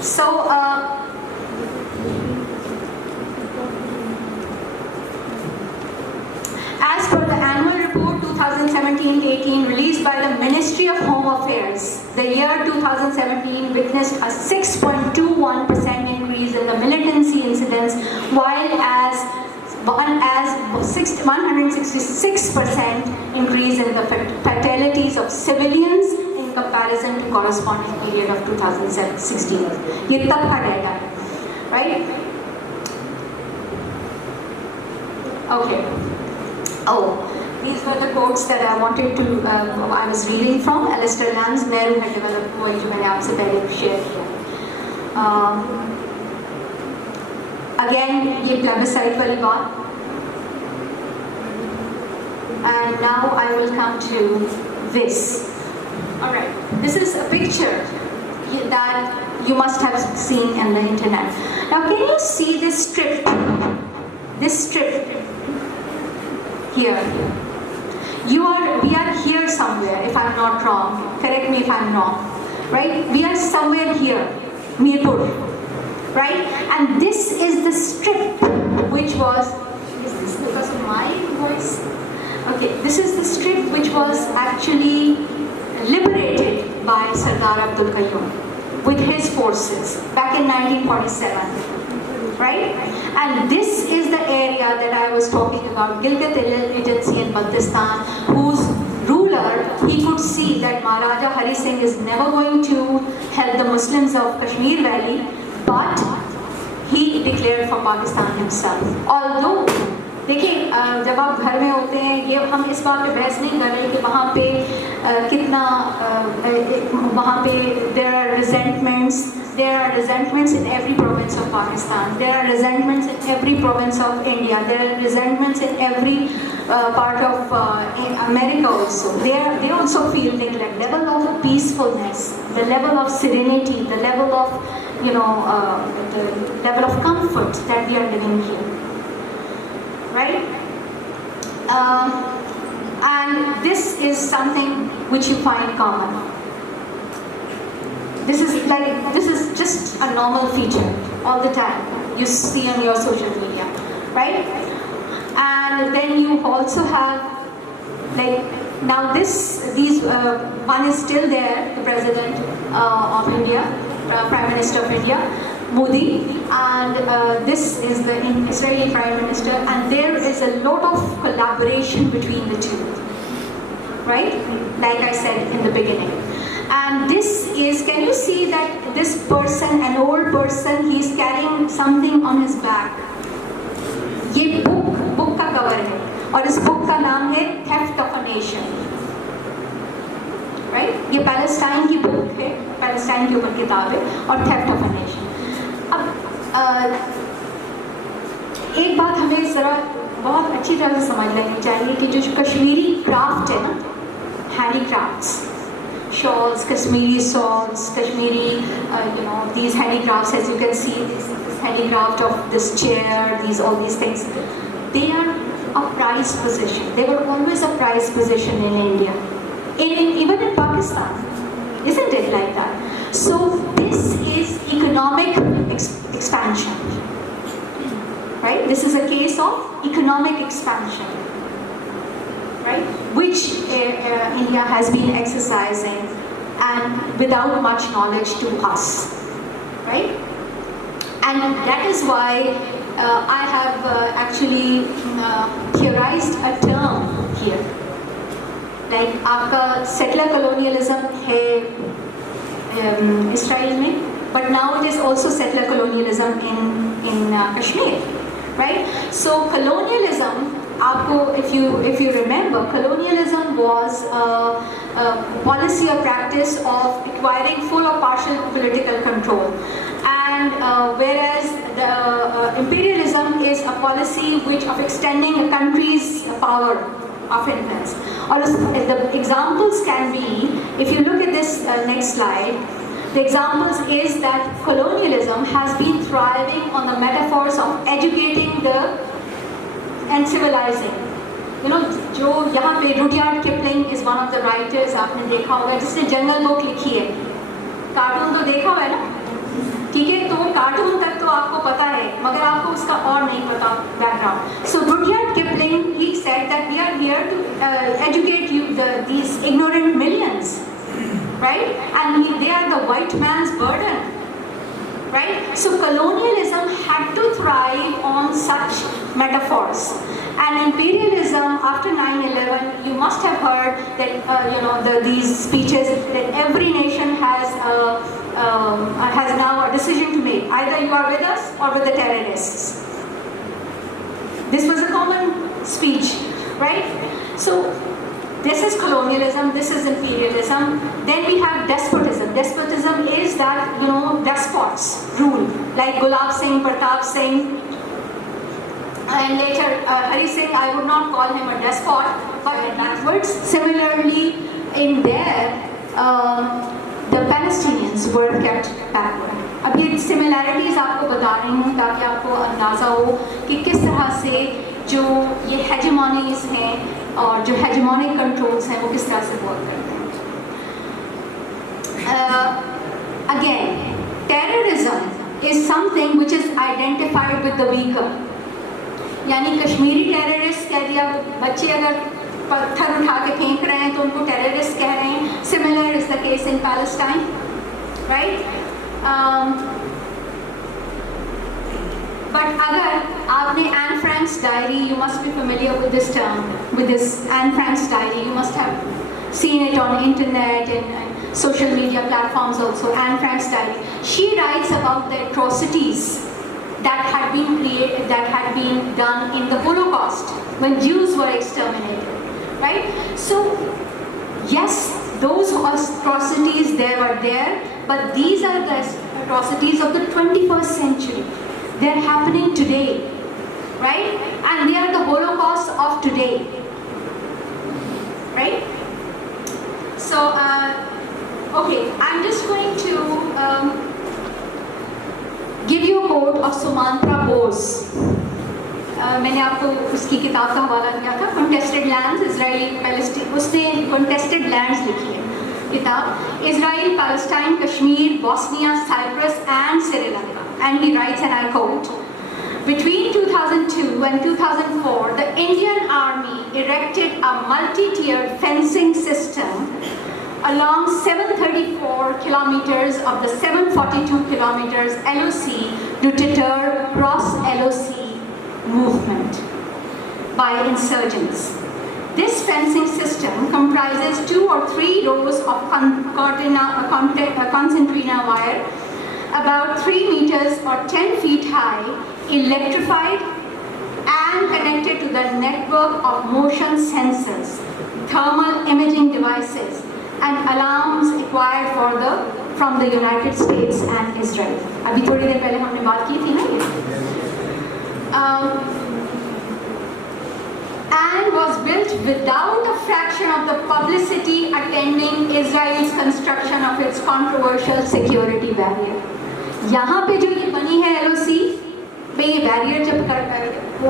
So as per the annual report 2017-18 released by the Ministry of Home Affairs, the year 2017 witnessed a 6.21% increase in the militancy incidents, while as 166% increase in the fatalities of civilians in comparison to corresponding period of 2016. ये तब का data है, right? Okay. Oh, these were the quotes that I wanted to, I was reading from. Alistair Lance, Nehru had developed वही जो मैंने आपसे पहले share किया. Again, ये plebiscite वाली बात. And now I will come to this. All right, this is a picture that you must have seen on the internet. Now, can you see this strip? This strip here. We are here somewhere, if I'm not wrong. Correct me if I'm wrong. Right? We are somewhere here, Mirpur. Right? And this is the strip which was, is this because of my voice? Okay, this is the strip which was actually liberated by Sardar Abdul Qayyum with his forces back in 1947. Right? And this is the area that I was talking about, Gilgit Agency in Baltistan, whose ruler, he could see that Maharaja Hari Singh is never going to help the Muslims of Kashmir Valley, but he declared for Pakistan himself. Although, देखिए जब आप घर में होते हैं, ये हम इस बात पे बहस नहीं कर रहे कि वहाँ पे कितना वहाँ पे there are resentments in every province of Pakistan, there are resentments in every province of India, there are resentments in every part of America also. They also feel the level of peacefulness, the level of serenity, the level of the level of comfort that we are living here. Right? And this is something which you find common. This is just a normal feature all the time you see on your social media, right? And then you also have now these one is still there, the President of India, Prime Minister of India, Modi, and this is the Israeli Prime Minister, and there is a lot of collaboration between the two, right? Like I said in the beginning. And this is, can you see that this person, an old person, he's carrying something on his back. ये book का cover है, और इस book का नाम है Theft of a Nation, right? ये Palestine की book है, Palestine के ऊपर किताब है, और Theft of a Nation. अब एक बात हमें ज़रा बहुत अच्छी तरह से समझ लेनी चाहिए कि जो कश्मीरी क्राफ्ट है ना, handicrafts, shawls, Kashmiri shawls, Kashmiri, these handicrafts, as you can see, this handicraft of this chair, all these things, they are a prized possession. They were always a prized possession in India, even in Pakistan. Isn't it like that? So this is economic expansion, right? This is a case of economic expansion, right? Which India has been exercising, and without much knowledge to us, right? And that is why I have actually theorized a term here. Like आपका settler colonialism है Israel में, but now it is also settler colonialism in Kashmir, right? So colonialism, आपको if you remember, colonialism was a policy or practice of acquiring full or partial political control, and whereas the imperialism is a policy of extending a country's power of influence. Or the examples can be, if you look at this next slide, the examples is that colonialism has been thriving on the metaphors of educating and civilizing. जो यहाँ पे Rudyard Kipling is one of the writers, आपने देखा होगा, जिसने जंगल book लिखी है. Cartoon तो देखा हुआ है ना, ठीक है? तो कार्टून तक तो आपको पता है, मगर आपको उसका और नहीं पता background. So Rudyard Kipling, he said that we are here to educate these ignorant millions, right? And they are the white man's burden, right? So colonialism had to thrive on such metaphors. And imperialism after 9/11, you must have heard that these speeches that every nation has now a decision to make. Either you are with us or with the terrorists. This was a common speech, right? So this is colonialism, this is imperialism. Then we have despotism. Despotism is that, despots rule, like Gulab Singh, Pratap Singh, and later Hari Singh. I would not call him a despot, but backwards. Similarly, in there, the Palestinians were kept backward. अब ये similarities आपको बता रही हूँ ताकि आपको अंदाज़ा हो कि किस तरह से जो ये hegemonies हैं और जो hegemonic controls हैं वो किस तरह से work करते हैं. Again, terrorism is something which is identified with the weaker. यानी कश्मीरी टेररिस्ट कह दिया, बच्चे अगर पत्थर उठा के फेंक रहे हैं तो उनको टेररिस्ट कह रहे हैं. Similar is the case in Palestine, right? But अगर आपने Anne Frank's diary, you must be familiar with this term, with this Anne Frank's diary. You must have seen it on internet and social media platforms also. Anne Frank's diary. She writes about the atrocities that had been created, that had been done in the Holocaust when Jews were exterminated, right? So, yes, those atrocities were there, but these are the atrocities of the 21st century. They are happening today, right? And they are the Holocaust of today, right? So, okay, I'm just going to give you a quote of Sumantra Bose. मैंने आपको उसकी किताब का हवाला दिया था, Contested Lands, Israel, Palestine. उसने Contested Lands लिखी है किताब, Israel, Palestine, Kashmir, Bosnia, Cyprus and Sri Lanka. And he writes, and I quote, between 2002 and 2004, the Indian Army erected a multi-tiered fencing system along 734 kilometers of the 742 kilometers LOC to deter cross-LOC movement by insurgents. This fencing system comprises 2 or 3 rows of concertina wire, about 3 meters or 10 feet high, electrified and connected to the network of motion sensors, thermal imaging devices, and alarms acquired from the United States and Israel. अभी थोड़ी देर पहले हमने बात की थी ना ये. and was built without a fraction of the publicity attending Israel's construction of its controversial security barrier. यहाँ पे जो ये बनी है LOC पे ये बैरियर जब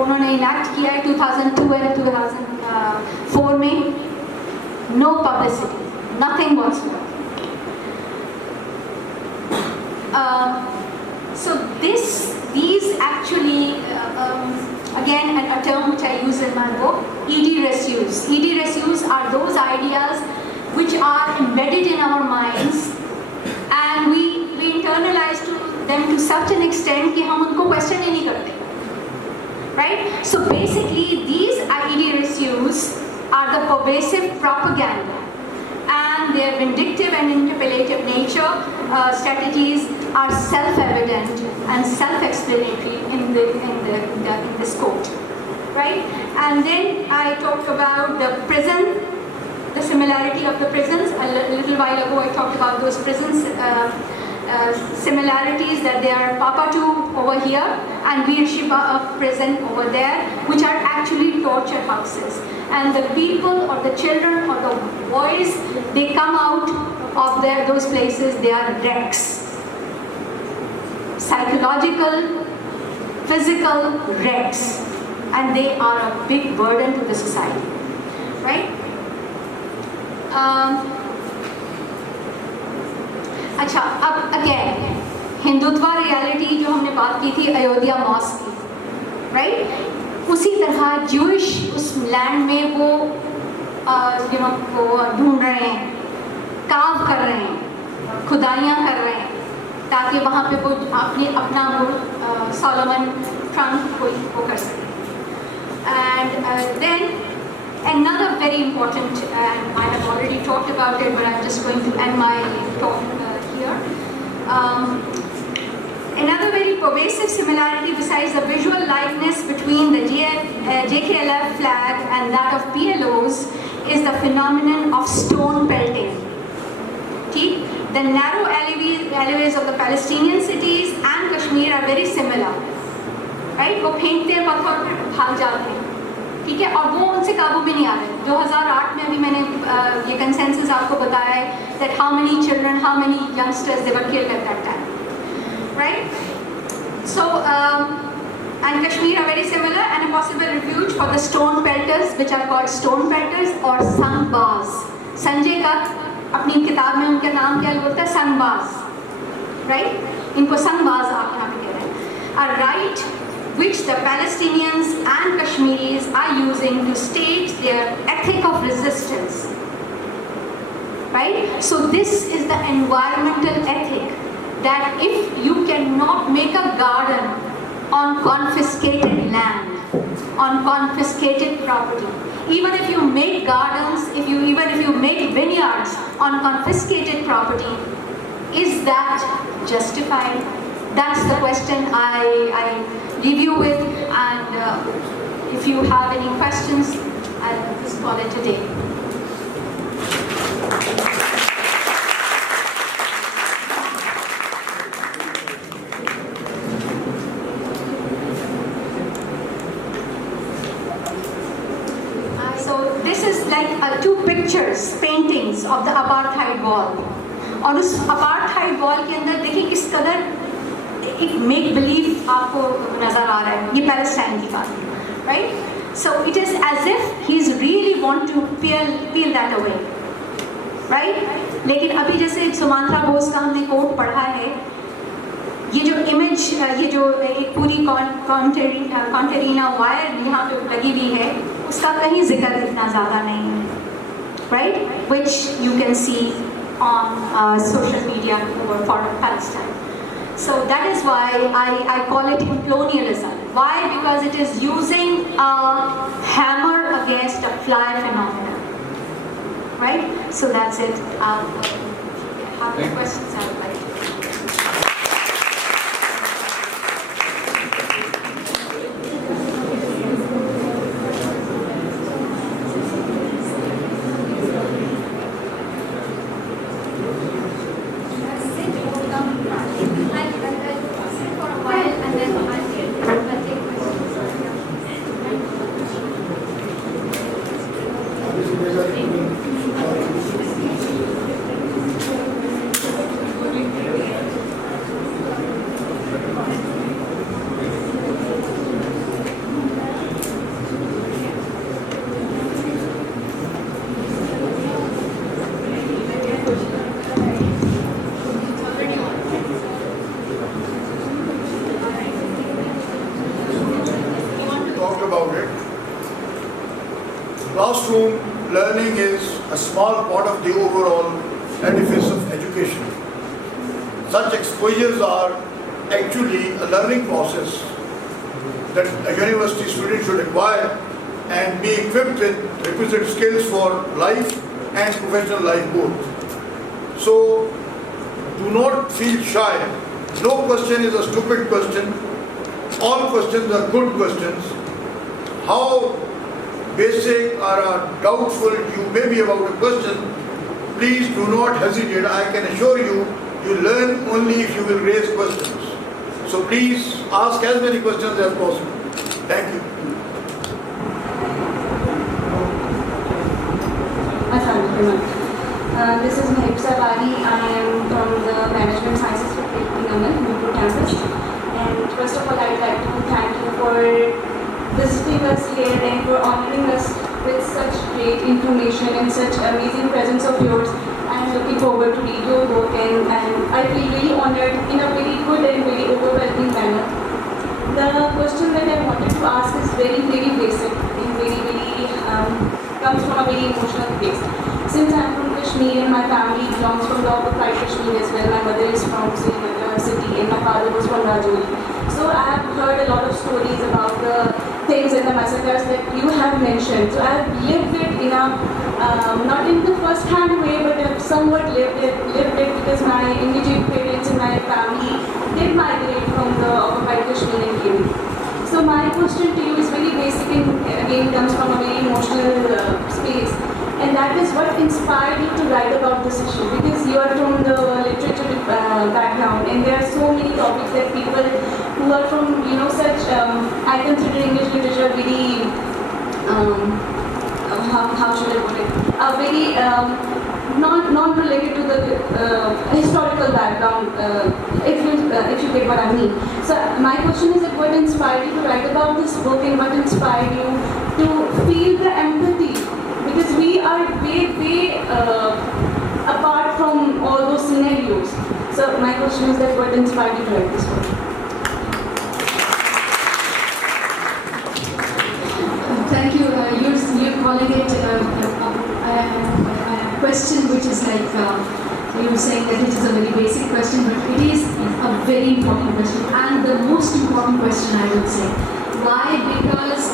उन्होंने इनैक्ट किया है 2002 and 2004 में, no publicity, nothing whatsoever. So these actually, again a term which I use in my book, idée reçues. Idée reçues are those ideas which are embedded in our minds and we internalize them to such an extent कि हम उनको question ही नहीं करते. Right? So basically these idée reçues are the pervasive propaganda, and their vindictive and interpellative nature strategies are self-evident and self-explanatory in this quote, right? And then I talked about the prison, the similarity of the prisons. A little while ago I talked about those prisons, similarities, that they are Papatu over here and Veer Shiva of prison over there, which are actually torture houses. And the people or the children or the boys, they come out of those places, they are wrecks. Psychological, physical wrecks. And they are a big burden to the society, right? अच्छा, अब again Hindutva reality जो हमने बात की थी Ayodhya mask की, right? उसी तरह ज्यूइश उस लैंड में वो वो ढूंढ रहे हैं, काव कर रहे हैं, खुदाइयाँ कर रहे हैं, ताकि वहाँ पे वो अपना वो सोलोमन ट्रंक को कर सके. And then another very important, and I have already talked about it, but I'm just going to end my talk here. Another very pervasive similarity besides the visual likeness between the JKLF flag and that of PLOs is the phenomenon of stone pelting. Okay? The narrow alleyways of the Palestinian cities and Kashmir are very similar. Right? वो फेंकते हैं पत्थर पर भाग जाते हैं, ठीक है, और वो उनसे काबू भी नहीं आ रहे. 2008 में अभी मैंने ये कंसेंसस आपको बताया है that how many children, how many youngsters they were killed at that time, right? So and Kashmir are very similar, and a possible refuge for the stone pelters, which are called stone pelters or sangbaz. Sanjay का अपनी किताब में उनका नाम क्या बोलता है? संगबाज, right? इनको संगबाज आप यहाँ पे कह रहे हैं. A right which the Palestinians and Kashmiris are using to stage their ethic of resistance, right? So this is the environmental ethic, that if you cannot make a garden on confiscated land, on confiscated property, even if you make gardens, even if you make vineyards on confiscated property, is that justified? That's the question I leave you with, and if you have any questions, I'll just call it a day. So this is like two pictures, paintings of the apartheid wall. और उस apartheid wall के अंदर देखिए किस कदर एक make believe आपको नजर आ रहा है. ये पैलेस्टाइन की बात है, right? So it is as if he's really want to peel that away, right? लेकिन अभी जैसे सुमांत्रा बोस का हमने कोट पढ़ा है, ये जो इमेज, ये जो एक पूरी कॉन्टेरिना वायर यहाँ पे लगी हुई है, उसका कहीं जिक्र इतना ज़्यादा नहीं है, right? Which you can see on social media for Palestine. So that is why I call it colonialism. Why? Because it is using a hammer against a fly phenomenon, right? So that's it. If you have any questions, I would like to. classroom learning is a small part of the overall edifice of education. Such exposures are actually a learning process that a university student should acquire and be equipped with requisite skills for life and professional life both. So do not feel shy. No question is a stupid question. All questions are good questions. How basic or doubtful you may be about a question, please do not hesitate. I can assure you, you learn only if you will raise questions. So please ask as many questions as possible. Thank you. This is Sophy Forum. I am from the Management Sciences Faculty of NUML Mirpur Campus. And first of all, I'd like to thank you for visiting us here and for honoring us with such great information and such amazing presence of yours. I'm looking forward to read your book, and I feel really honored in a very good and very overwhelming manner. The question that I wanted to ask is very, very basic and comes from a very emotional place. Since I'm from Kashmir and my family belongs from the occupied Kashmir as well, my mother is from seminal city and my father was from Rajouri. So I have heard a lot of stories about the things and the massacres that you have mentioned. So I have lived it in a, not in the first-hand way, but I've somewhat lived it because my immediate parents and my family did migrate from the occupied Kashmir and came. So my question to you is very basic and again comes from a very emotional space. And that is what inspired you to write about this issue, because you are from the literature background and there are so many topics that people who are from, such, I consider English literature very, how should I put it, very non-related to the historical background, if you get what I mean. So my question is that what inspired you to write about this book and what inspired you to feel the empathy? Because we are way apart from all those scenarios. So my question is that what inspired you to write this book? Thank you. You're calling it a question which is like, you're saying that it is a very basic question, but it is a very important question and the most important question, I would say. Why? Because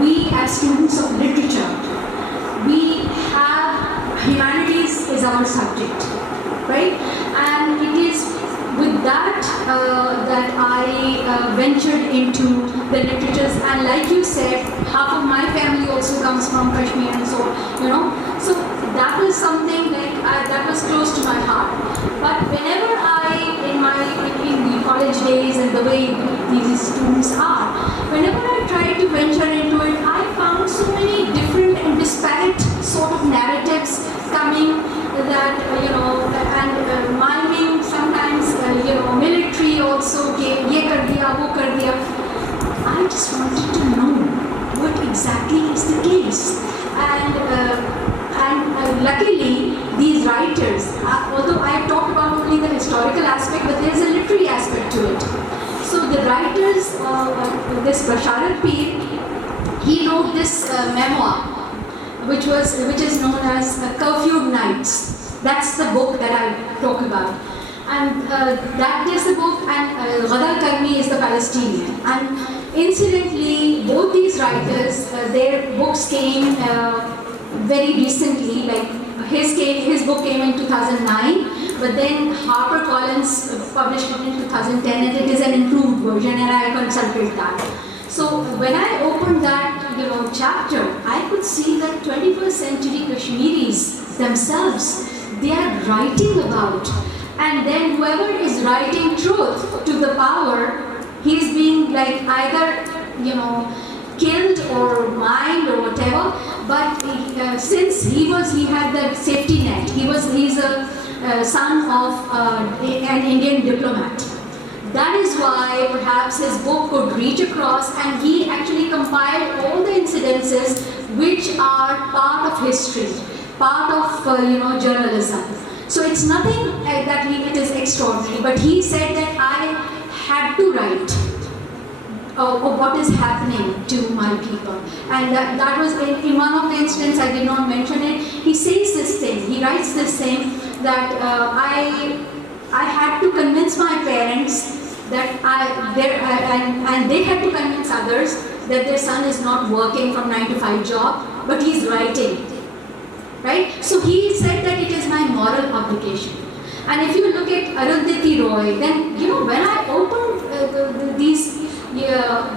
we as students of literature, we have humanities is our subject, right? And it is with that that I ventured into the literatures, and like you said, half of my family also comes from Kashmir, and so so that was something like that was close to my heart. But whenever in the college days and the way these students are, whenever I tried to venture into it, I found so many different and disparate sort of narratives coming that, and miming sometimes, military also, ye kar diya, wo kar diya. I just wanted to know what exactly is the case. And luckily, these writers, although I have talked about only the historical aspect, but there is a literary aspect to it. So the writers, this Basharat Peer, he wrote this memoir, which is known as Curfewed Nights. That's the book that I talk about. And that is the book, and Ghadar Karmi is the Palestinian. And incidentally, both these writers, their books came very recently, like his book came in 2009, but then HarperCollins published it in 2010, and it is an improved version, and I consulted that. So when I opened that chapter, I could see that 21st century Kashmiris themselves, they are writing about, and then whoever is writing truth to the power, he is being like either killed or mined or whatever. But since he had that safety net, he's a son of an Indian diplomat. That is why perhaps his book could reach across, and he actually compiled all the incidences which are part of history, part of journalism. So it's nothing that it is extraordinary, but he said that I had to write. of what is happening to my people. And that was in one of the instances, I did not mention it, he says this thing, he writes this thing that I had to convince my parents that and they had to convince others that their son is not working from 9 to 5 job, but he's writing, right? So he said that it is my moral obligation. And if you look at Arundhati Roy, then, you know, when I opened these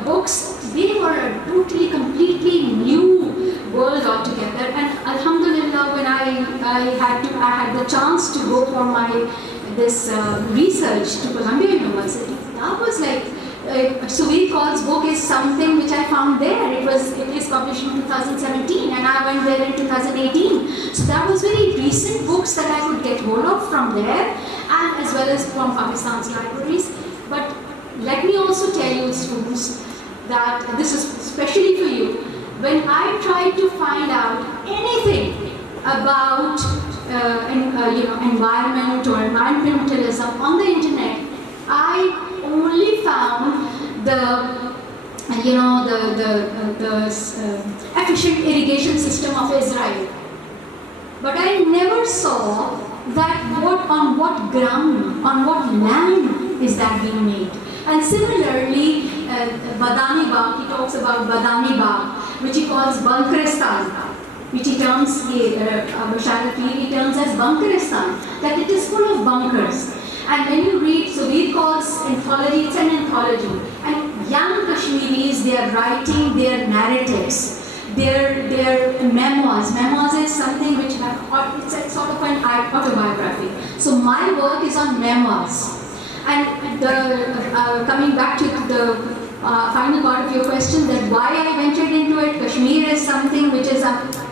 books, they were a totally, completely new world altogether. And Alhamdulillah, when I had the chance to go for my research to Columbia University, that was like, Sophy Forum's book is something which I found there. It is published in 2017 and I went there in 2018. So that was very recent books that I could get hold of from there and as well as from Pakistan's libraries. But let me also tell you, students, that this is especially for you. When I tried to find out anything about environment or environmentalism on the internet, I only found the efficient irrigation system of Israel. But I never saw that on what ground, on what land is that being made. And similarly, Badani Bagh, he talks about Badani Bagh, which he calls Bunkeristan, which he terms, Bashar he terms as Bunkeristan, that it is full of bunkers. And when you read, so we call anthology, it's an anthology. And young Kashmiris, they are writing their narratives, their memoirs. Memoirs is something which it's sort of an autobiography. So my work is on memoirs. And coming back to the final part of your question, that why I ventured into it, Kashmir is something which is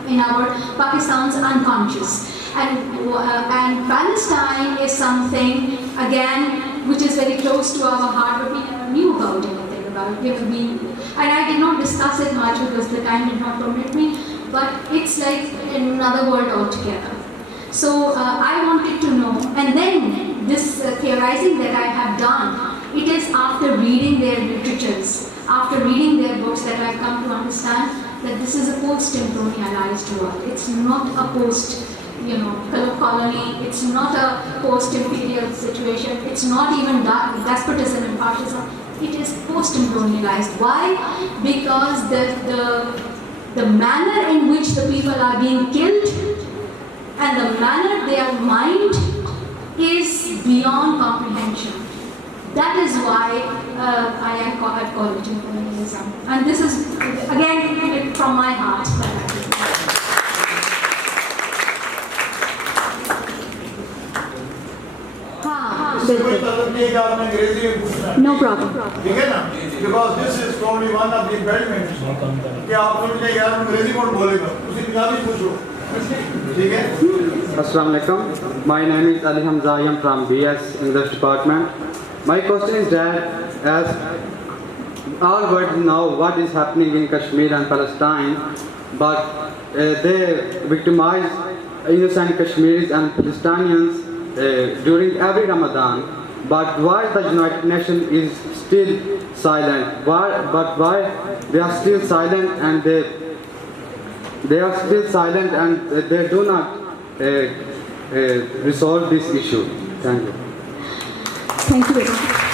in our Pakistan's unconscious. And Palestine is something, again, which is very close to our heart, but we never knew about anything about it. And I did not discuss it much because the time did not permit me, but it's like another world altogether. So I wanted to know, and then this theorizing that I have done, it is after reading their literatures, after reading their books, that I've come to understand that this is a post-colonialized world. It's not a colony, it's not a post-imperial situation, it's not even despotism and fascism, it is post-colonialized. Why? Because the manner in which the people are being killed and the manner they are mined is beyond comprehension. That is why I call it colonialism. And this is, again, from my heart. No problem. Because this is probably one of the impediments. Assalamu alaikum. My name is Ali Hamza. I am from BS English department. My question is that as all world know what is happening in Kashmir and Palestine, but they victimize innocent Kashmiris and Palestinians during every Ramadan. But why the United Nations is still silent? Why they are still silent and they are still silent and they do not resolve this issue? Thank you. Thank you very much.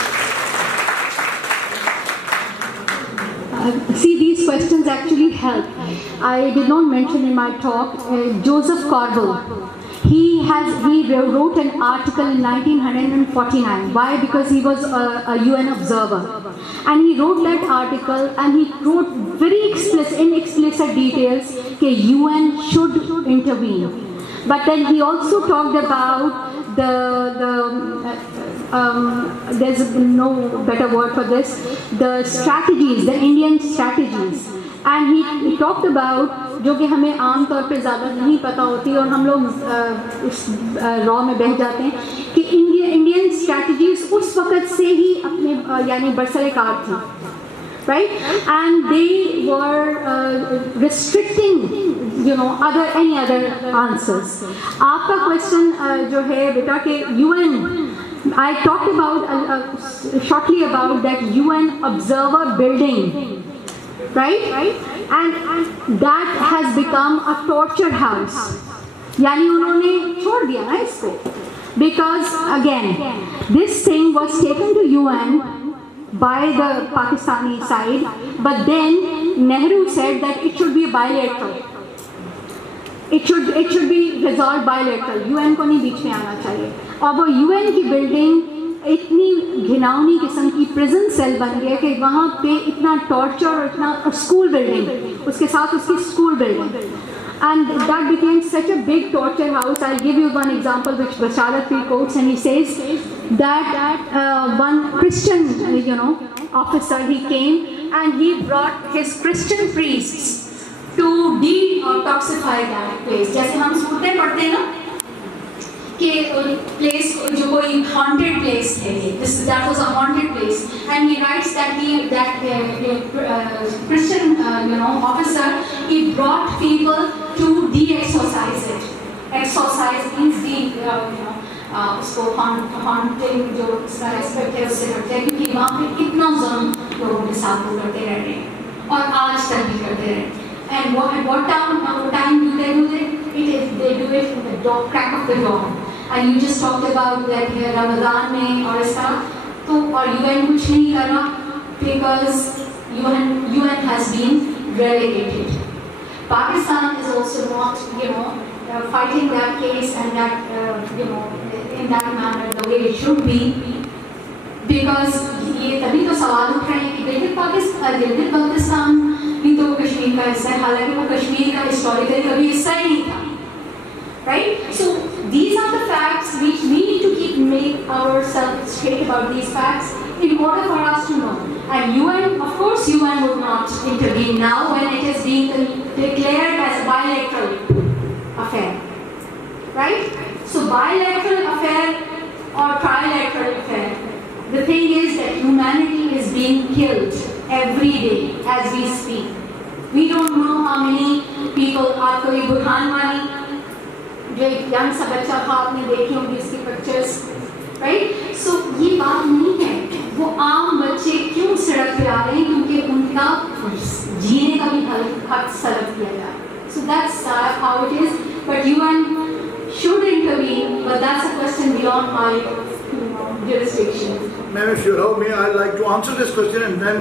See, these questions actually help. I did not mention in my talk Joseph Corbel. He wrote an article in 1949. Why? Because he was a UN observer. And he wrote that article and he wrote very in explicit details that UN should intervene. But then he also talked about there's no better word for this, the strategies, the Indian strategies. And he talked about, जो कि हमें आम तौर पे ज़्यादा नहीं पता होती और हम लोग इस रॉ में बह जाते हैं कि इंडियन स्ट्रैटेजीज उस वक़्त से ही अपने यानी बरसरे-कार थी, right? And they were restricting, any other answers. आपका question जो है बेटा कि UN I talked about shortly about that UN observer building, right? And that has become a torture house. यानी उन्होंने छोड़ दिया ना इसको, because again this thing was taken to UN by the Pakistani side, but then Nehru said that it should be bilateral. It should be resolved bilateral. UN को नहीं बीच में आना चाहिए. और वो UN की बिल्डिंग इतनी घिनौनी किस्म की प्रिजन सेल बन गया कि वहाँ पे इतना टॉर्चर और इतना स्कूल बिल्डिंग, उसके साथ उसकी school building, and that became such a big torture house. I'll give you one example which Basharat P quotes, and he says that one Christian, officer, he came and he brought his Christian priests to detoxify that place. जैसे हम सूरतें पढ़ते हैं ना कि place जो कोई haunted place है, that was a haunted place, and he writes that Christian officer, he brought people to de-exorcise it. Exorcise means उसको haunting जो इसका aspect है उससे करते हैं, क्योंकि वहाँ पे इतना ज़ुल्म लोगों के साथ वो करते रहते हैं और आज तक भी करते रहते हैं. And what time do they do it? They do it in the crack of the dawn. And you just talked about that Ramadan में और ऐसा, तो और UN कुछ नहीं कर रहा because UN has been relegated. Pakistan is also not, fighting that case and that, in that manner the way it should be, because ये तभी तो सवाल उठ रहे हैं कि गिलगित पाकिस्तान भी तो कश्मीर का हिस्सा है, हालांकि वो कश्मीर का हिस्टोरिकली कभी हिस्सा ही नहीं था. Right? So these are the facts which we need to make ourselves straight about these facts in order for us to know. And UN, of course, UN would not intervene now when it is being declared as a bilateral affair. Right? So bilateral affair or trilateral affair. The thing is that humanity is being killed every day as we speak. We don't know how many people are कोई बुरहान वाली जो एक young सा बच्चा था, आपने देखी होंगी इसकी पिक्चर्स, राइट? सो ये बात नहीं है वो आम बच्चे क्यों सड़क पे आ रहे हैं, क्योंकि उनका जीने का भी हक सड़क किया जा रहा है. So that's how it is, but UN should intervene, but that's a question beyond my jurisdiction. Ma'am, if you allow me, I'd like to answer this question and then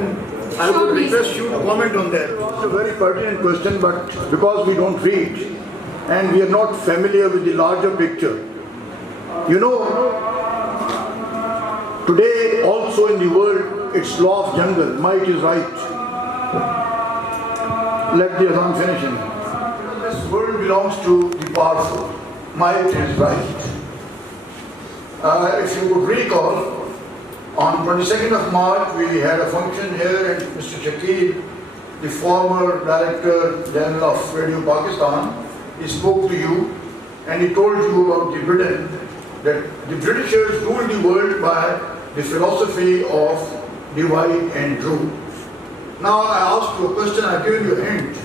I would request you to comment on that. It's a very pertinent question, but because we don't read and we are not familiar with the larger picture. Today also in the world, it's law of jungle, might is right. Let the Azam finish in. This world belongs to the powerful, might is right. If you could recall, on 22nd of March, we had a function here and Mr. Shakil, the former Director General of Radio Pakistan, he spoke to you and he told you about the Britain, that the Britishers ruled the world by the philosophy of divide and rule. Now I asked you a question, I've given you a hint.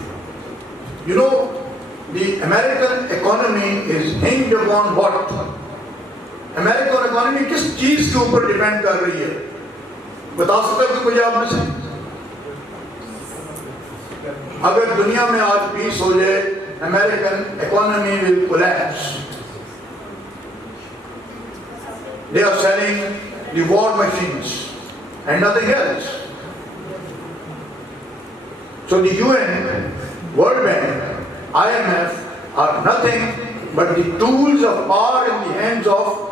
The American economy is hinged upon what? American economy किस चीज के ऊपर depend कर रही है? बता सकते हो मुझे आप में से? अगर दुनिया में आज पीस हो जाए, American economy will collapse. They are selling the war machines and nothing else. So the UN, World Bank, IMF are nothing but the tools of power in the hands of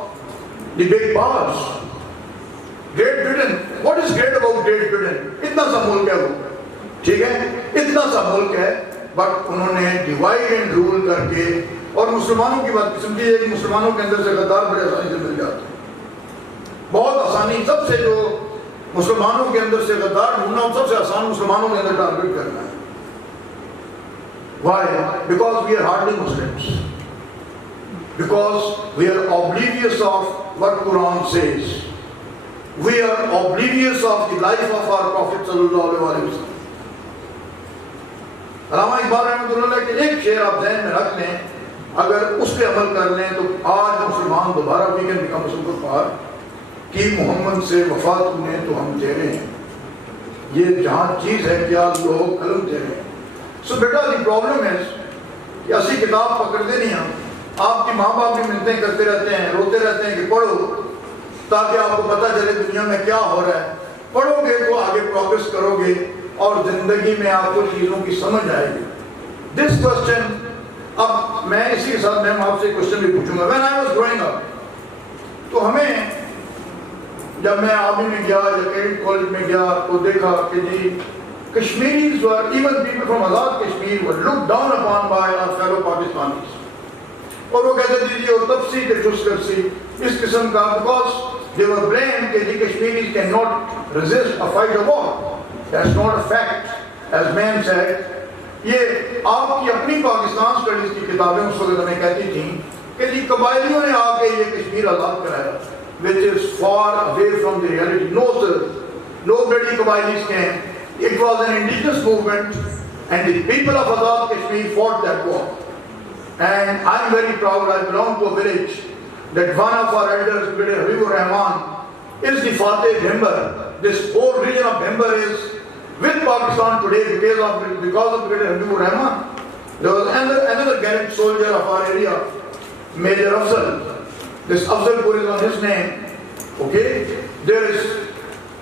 the big powers. Great Britain, what is great about Great Britain? इतना सा मुल्क है वो, ठीक है? इतना सा मुल्क है, बट उन्होंने डिवाइड एंड रूल करके, और मुसलमानों की बात समझिए कि मुसलमानों के अंदर से गद्दार बड़े आसानी से मिल जाते हैं, बहुत आसानी. सबसे जो मुसलमानों के अंदर से गद्दार ढूंढना, सबसे आसान मुसलमानों के अंदर टारगेट करना है. Why? Because we are hardly Muslims. Because we are oblivious of what Quran says. We are oblivious of the life of our Prophet sallallahu alaihi wasallam. अल्लामा इकबाल रहमतुल्लाह के एक शेर आप ज़हन में रख लें, अगर उस पर अमल कर लें तो आज मुसलमान दोबारा we can become super power. कि मोहम्मद से वफा तूने तो हम तेरे हैं, ये जहाँ चीज़ है क्या लोग कलम तेरे हैं। सो बेटा दी प्रॉब्लम है कि असी किताब पकड़ते नहीं हम, आपकी माँ बाप भी मिलते करते रहते हैं, रोते रहते हैं कि पढ़ो ताकि आपको पता चले दुनिया में क्या हो रहा है। पढ़ोगे तो आगे प्रोग्रेस करोगे और जिंदगी में आपको चीज़ों की समझ आएगी। दिस क्वेश्चन, अब मैं इसी के साथ मैं आपसे क्वेश्चन भी पूछूंगा। When I was growing up, तो हमें जब मैं आर्मी में गया या कैडेट कॉलेज में गया तो देखा कि जी Kashmiris were, even people from Azad Kashmir were looked down upon by our fellow Pakistanis. और वो कहते थे जी वो तफसी के चुस्करसी इस किस्म का, because they were blamed कि जी Kashmiris cannot resist a fight of war. That's not a fact, as man said. ये आपकी अपनी पाकिस्तान स्टडीज की किताबें उस वक्त हमें कहती थी कि जी कबायलियों ने आके ये कश्मीर आज़ाद कराया, which is far away from the reality. No sir, nobody Kabayilis came. It was an indigenous movement and the people of Azad Kashmir fought that war. And I'm very proud, I belong to a village that one of our elders, Brigadier Habibur Rahman, is the Fateh member. This whole region of member is with Pakistan today because of Brigadier Habibur Rahman. There was another gallant soldier of our area, Major Afzal. This Afzalpur is on his name. Okay? There is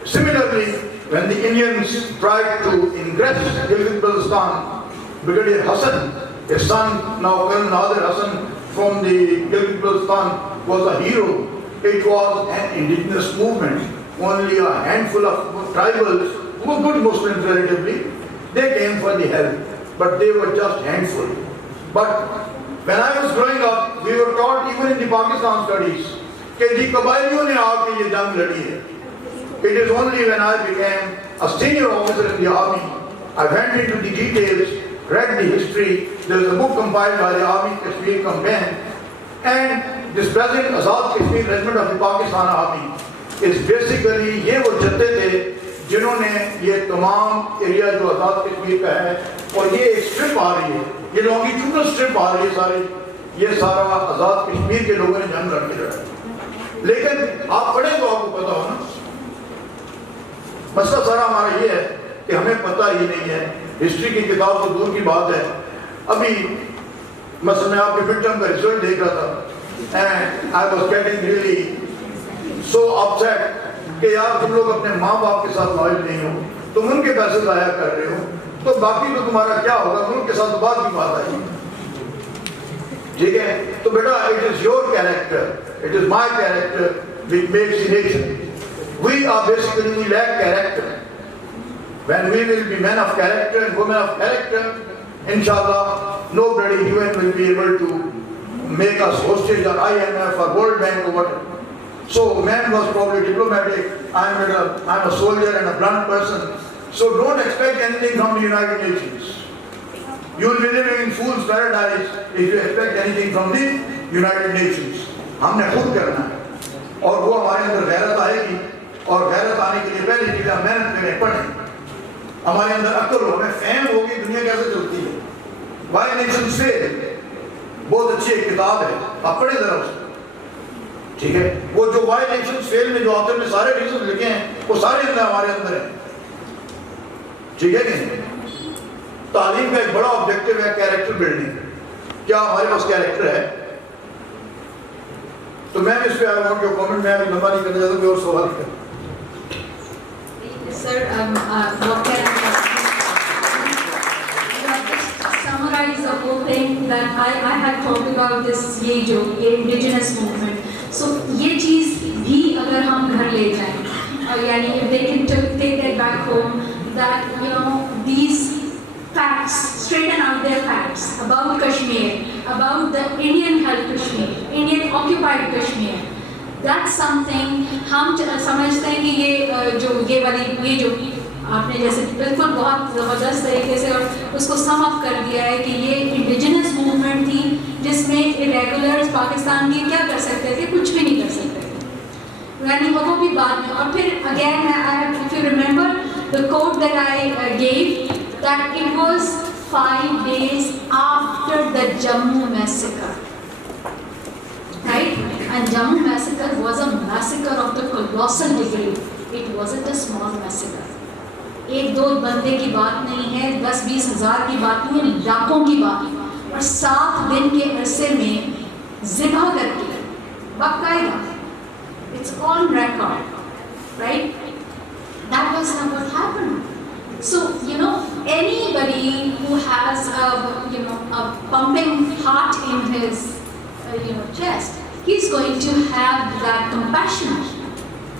similarly, when the Indians tried to ingress Gilgit Baltistan, Brigadier Hassan, his son, now Colonel Nadir Hassan from the Gilgit Baltistan, was a hero. It was an indigenous movement. Only a handful of tribals, who were good Muslims relatively, they came for the help, but they were just handful. But when I was growing up, we were taught even in the Pakistan studies कि जी कबायलियों ने आके ये जंग लड़ी है. It is only when I became a senior officer in the army, I went into the details, read the history. There is a book compiled by the Army Kashmir Campaign, and this present Azad Kashmir Regiment of the Pakistan Army is basically ये वो जत्थे थे जिन्होंने ये तमाम area जो आज़ाद कश्मीर का है, और ये एक स्ट्रिप आ रही है, ये लॉन्गिट्यूडनल स्ट्रिप आ रही है सारी, ये सारा आज़ाद कश्मीर के लोगों ने जंग लड़के लड़ा. लेकिन आप पढ़ें तो आपको पता हो ना, मसला सारा हमारा ये है कि हमें पता ही नहीं है. हिस्ट्री की किताब तो दूर की बात है. अभी मसला मैं आपके मिड टर्म का रिजल्ट देख रहा था and I was getting really so upset कि यार तुम लोग अपने माँ बाप के साथ लॉयल नहीं हो, तुम उनके पैसे जाया कर रहे हो, तो बाकी तो तुम्हारा क्या होगा, उनके साथ बात की बात आई. ठीक है, तो बेटा it is your character, it is my character which makes the nation. We are basically, we lack character. When we will be men of character and women of character, inshallah, nobody even will be able to make us hostage or IMF or World Bank or whatever. So man was probably diplomatic. I'm a soldier and a blunt person. So don't expect anything from the United Nations. You will be living in fool's paradise if you expect anything from the United Nations. हमने खुद करना है, और वो हमारे अंदर गैरत आएगी, और गैरत आने के लिए पहली चीज़ मेहनत करें, पढ़ें. हमारे अंदर अक्ल हो, हमें फहम होगी दुनिया कैसे चलती है. वाई नेशन फेल बहुत अच्छी एक किताब है, आप पढ़ें जरा उसको. ठीक है, वो जो वाई नेशन फेल में जो ऑथर ने सारे रीजन लिखे हैं वो सारे अंदर हमारे अंदर हैं. ठीक है कि तालीम का एक बड़ा ऑब्जेक्टिव है कैरेक्टर बिल्डिंग. क्या हमारे पास कैरेक्टर है? तो मैं इस पे आया हूँ जो कमेंट में अभी लंबा नहीं करना चाहता, कोई और सवाल है? Sir, what can I summarize the whole thing that I had talked about this ये जो indigenous movement. So ये चीज़ भी अगर हम घर ले जाएं, और यानी if they can take that back home, that you know these facts, straighten out their facts about Kashmir, about the Indian held Kashmir, Indian occupied Kashmir. That's something हम समझते हैं कि ये जो आपने जैसे बिल्कुल बहुत ज़बरदस्त तरीके से और उसको सम अप कर दिया है कि ये इंडिजिनस मूवमेंट थी जिसमें इरेगुलर्स पाकिस्तान के क्या कर सकते थे, कुछ भी नहीं कर सकते थे. यानी वो भी बाद में. और फिर again if you remember the quote that I gave, that it was 5 days after the Jammu massacre, right? I And Jammu massacre was a massacre of the colossal degree. It wasn't a small massacre. एक दो बंदे की बात नहीं है, 10-20 हज़ार की बात नहीं है, लाखों की बात है। और 7 दिन के अरसे में ज़िबा करके, बाकायदा, it's on record, right? That was not what happened. So, you know, anybody who has a pumping heart in his chest, he's going to have that compassion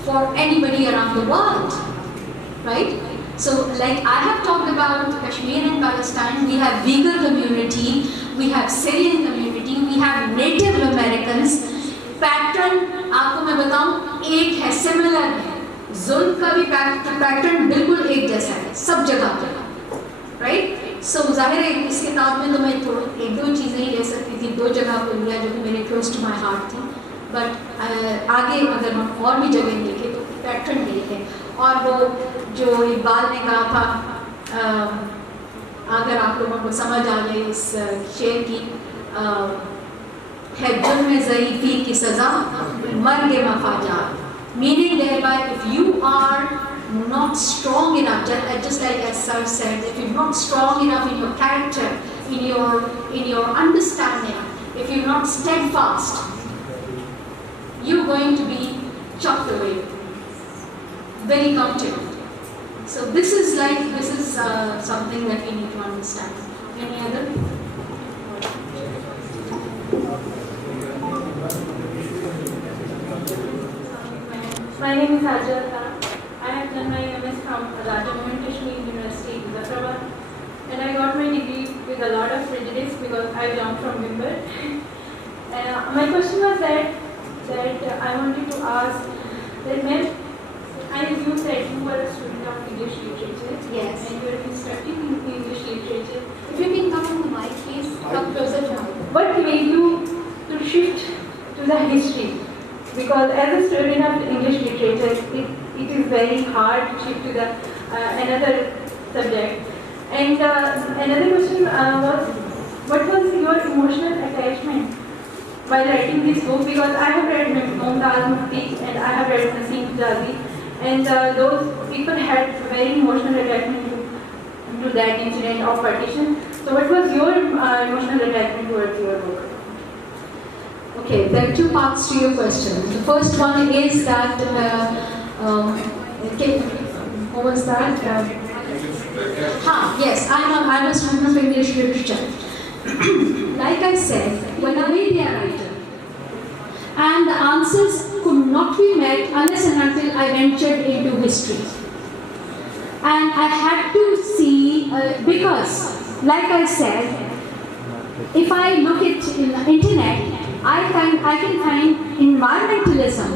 for anybody around the world, right? So, like I have talked about Kashmir and Palestine, we have Uyghur community, we have Syrian community, we have Native Americans. Pattern आपको मैं बताऊं एक है, similar है. जुल्म का भी pattern बिल्कुल एक जैसा है सब जगह पे, राइट? सो जाहिर है इस किताब में तो मैं एक दो चीज़ें ही ले सकती थी, 2 जगह पर लिया जो कि मेरे क्लोज टू माई हार्ट थी, बट आगे अगर हम और भी जगह देखें तो पैटर्न यही है। और वो जो इकबाल ने कहा था, अगर आप लोगों को समझ आ जाए इस शेर की, है जुल्म ज़ईफ़ी की सज़ा मर्ग मफाजात, meaning thereby if you are not strong enough, just like as sir said, if you're not strong enough in your character, in your understanding, if you're not steadfast, you're going to be chopped away very comfortably. So this is something that we need to understand. Any other? My name is Hajra Khan. I have done my MS from Jammu and Kashmir University, Islamabad, and I got my degree with a lot of prejudice because I belong from Wimber. My question was that I wanted to ask that, ma'am, as you said, you were a student of English literature. Yes. And you were instructing in English literature. If you can come on the mic, please come closer to me. What made you to shift to the history? Because as a student of English literature, it is very hard to shift to the another subject. And another question was, what was your emotional attachment while writing this book? Because I have read Mumtaz Mufti and I have read Naseem Jazi, and those people had very emotional attachment to that incident of partition. So what was your emotional attachment towards your book? Okay, there are 2 parts to your question. The first one is that, what was that? Yes, I'm a student of English literature. Like I said, when I read a writer, and the answers could not be met unless and until I ventured into history. And I had to see, because, like I said, if I look at in the internet, I can find environmentalism,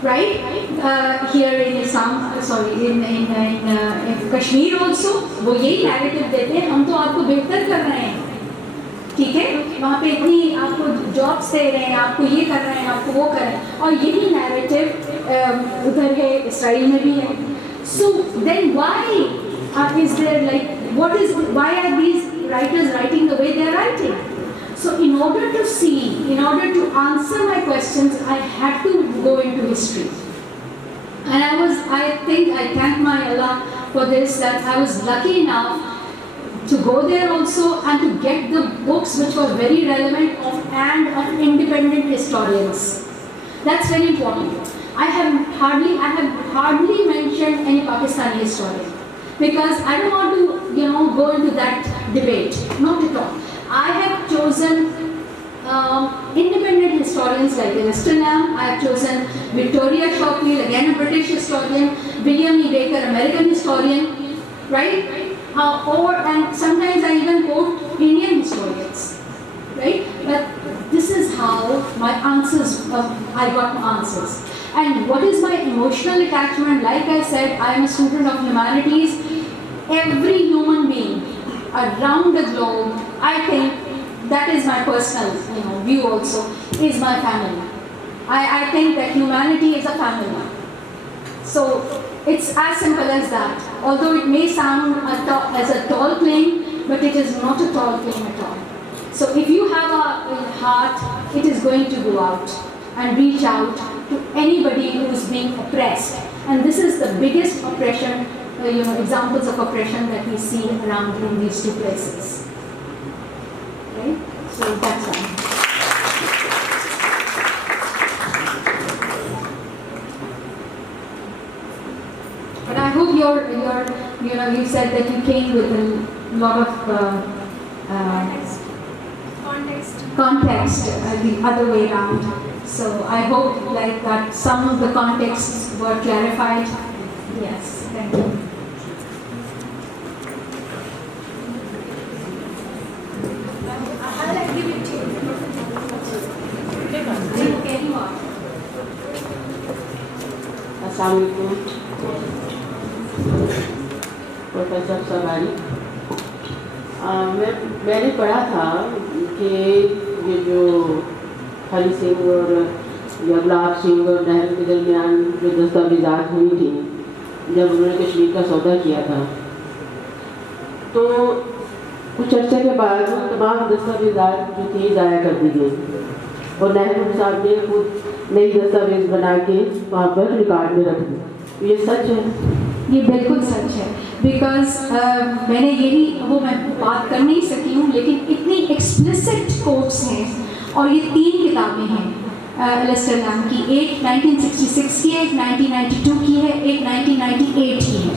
right? Here in in Kashmir also, वो यही narrative देते हैं, हम तो आपको बेहतर कर रहे हैं, ठीक है? वहाँ पे इतनी आपको jobs दे रहे हैं, आपको ये कर रहे हैं, आपको वो कर रहे हैं, और यही narrative उधर है, इसराइल में भी है. So then why is there why are these writers writing the way they are writing? So in order to answer my questions, I had to go into history. And I think I thank my Allah for this, that I was lucky enough to go there also and to get the books which were very relevant of independent historians. That's very important. I have hardly mentioned any Pakistani historian because I don't want to go into that debate. Not at all. I have chosen independent historians like Eastern. I have chosen Victoria Shockley, again a British historian, William E. Baker, American historian, right? And sometimes I even quote Indian historians, right? But this is how my answers, I got my answers. And what is my emotional attachment? Like I said, I am a student of humanities. Every human being around the globe, I think that is my personal view also, is my family. I think that humanity is a family. So it's as simple as that. Although it may sound as a tall claim, but it is not a tall claim at all. So if you have a heart, it is going to go out. and reach out to anybody who is being oppressed. And this is the biggest oppression, examples of oppression that we see around in these two places. Okay? So that's one. But I hope you said that you came with a lot of context the other way around. So I hope like that some of the contexts were clarified. Yes, thank you. I'll give it to you. Assalamu alaikum. Professor सवारी, मैंने पढ़ा था कि ये जो हरी सिंह और या गुलाब सिंह और नेहरू के दरमियान जो दस्तावेज़ात हुई थी जब उन्होंने कश्मीर का सौदा किया था, तो कुछ चर्चा के बाद वो तमाम दस्तावेज़ात जो थी ज़ाया कर दी गई और नेहरू साहब ने खुद नई दस्तावेज़ बना के वहाँ पर रिकॉर्ड में रख दी। ये सच है? ये बिल्कुल सच है, बिकॉज मैंने यही मैं बात कर नहीं सकी हूँ, लेकिन इतनी एक्सप्लिसिट कोट्स हैं और ये 3 किताबें हैं एलिस्टर लैम की, एक 1966 की है, एक 1992 की है, एक 1998 की है।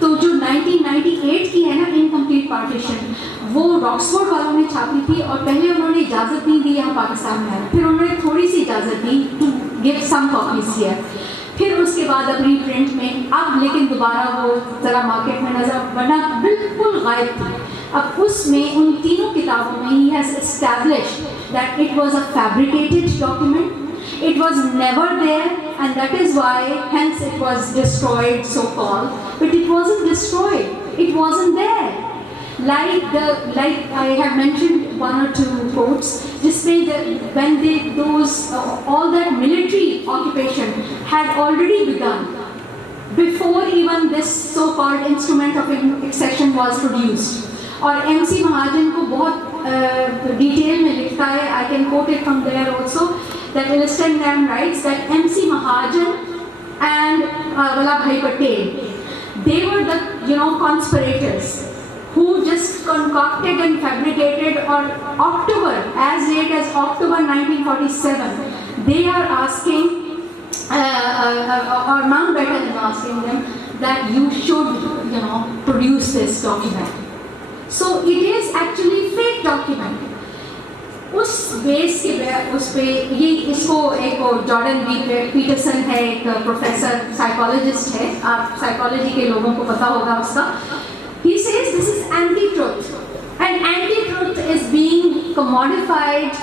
तो जो 1998 की है ना, इनकम्प्लीट पार्टीशन, वो ऑक्सफोर्ड वालों ने छापी थी और पहले उन्होंने इजाज़त नहीं दी यहाँ पाकिस्तान में, फिर उन्होंने थोड़ी सी इजाज़त दी to give some copies here, फिर उसके बाद अब रीप्रिंट में, अब लेकिन दोबारा वो ज़रा मार्केट में नज़र बना बिल्कुल गायब थी। अब उसमें उन तीनों किताबों में he has established that it was a fabricated document, it was never there, and that is why hence it was destroyed, so called, but it wasn't destroyed, it wasn't there. Like I have mentioned one or two quotes, when all that military occupation had already begun before even this so-called instrument of accession was produced. और MC महाजन को बहुत detail में लिखता है, I can quote it from there also, that Alistair Lamb writes that MC Mahajan and Vallabhbhai Patel, they were the conspirators who just concocted and fabricated on October, as late as October 1947, they are asking, or Mountbatten is asking them that you should, produce this document. So it is actually fake document. उस base के उस पे ये इसको एक Jordan Peterson है, एक professor psychologist है, आप साइकोलॉजी के लोगों को पता होगा उसका, he says this is anti-truth, and anti-truth is being commodified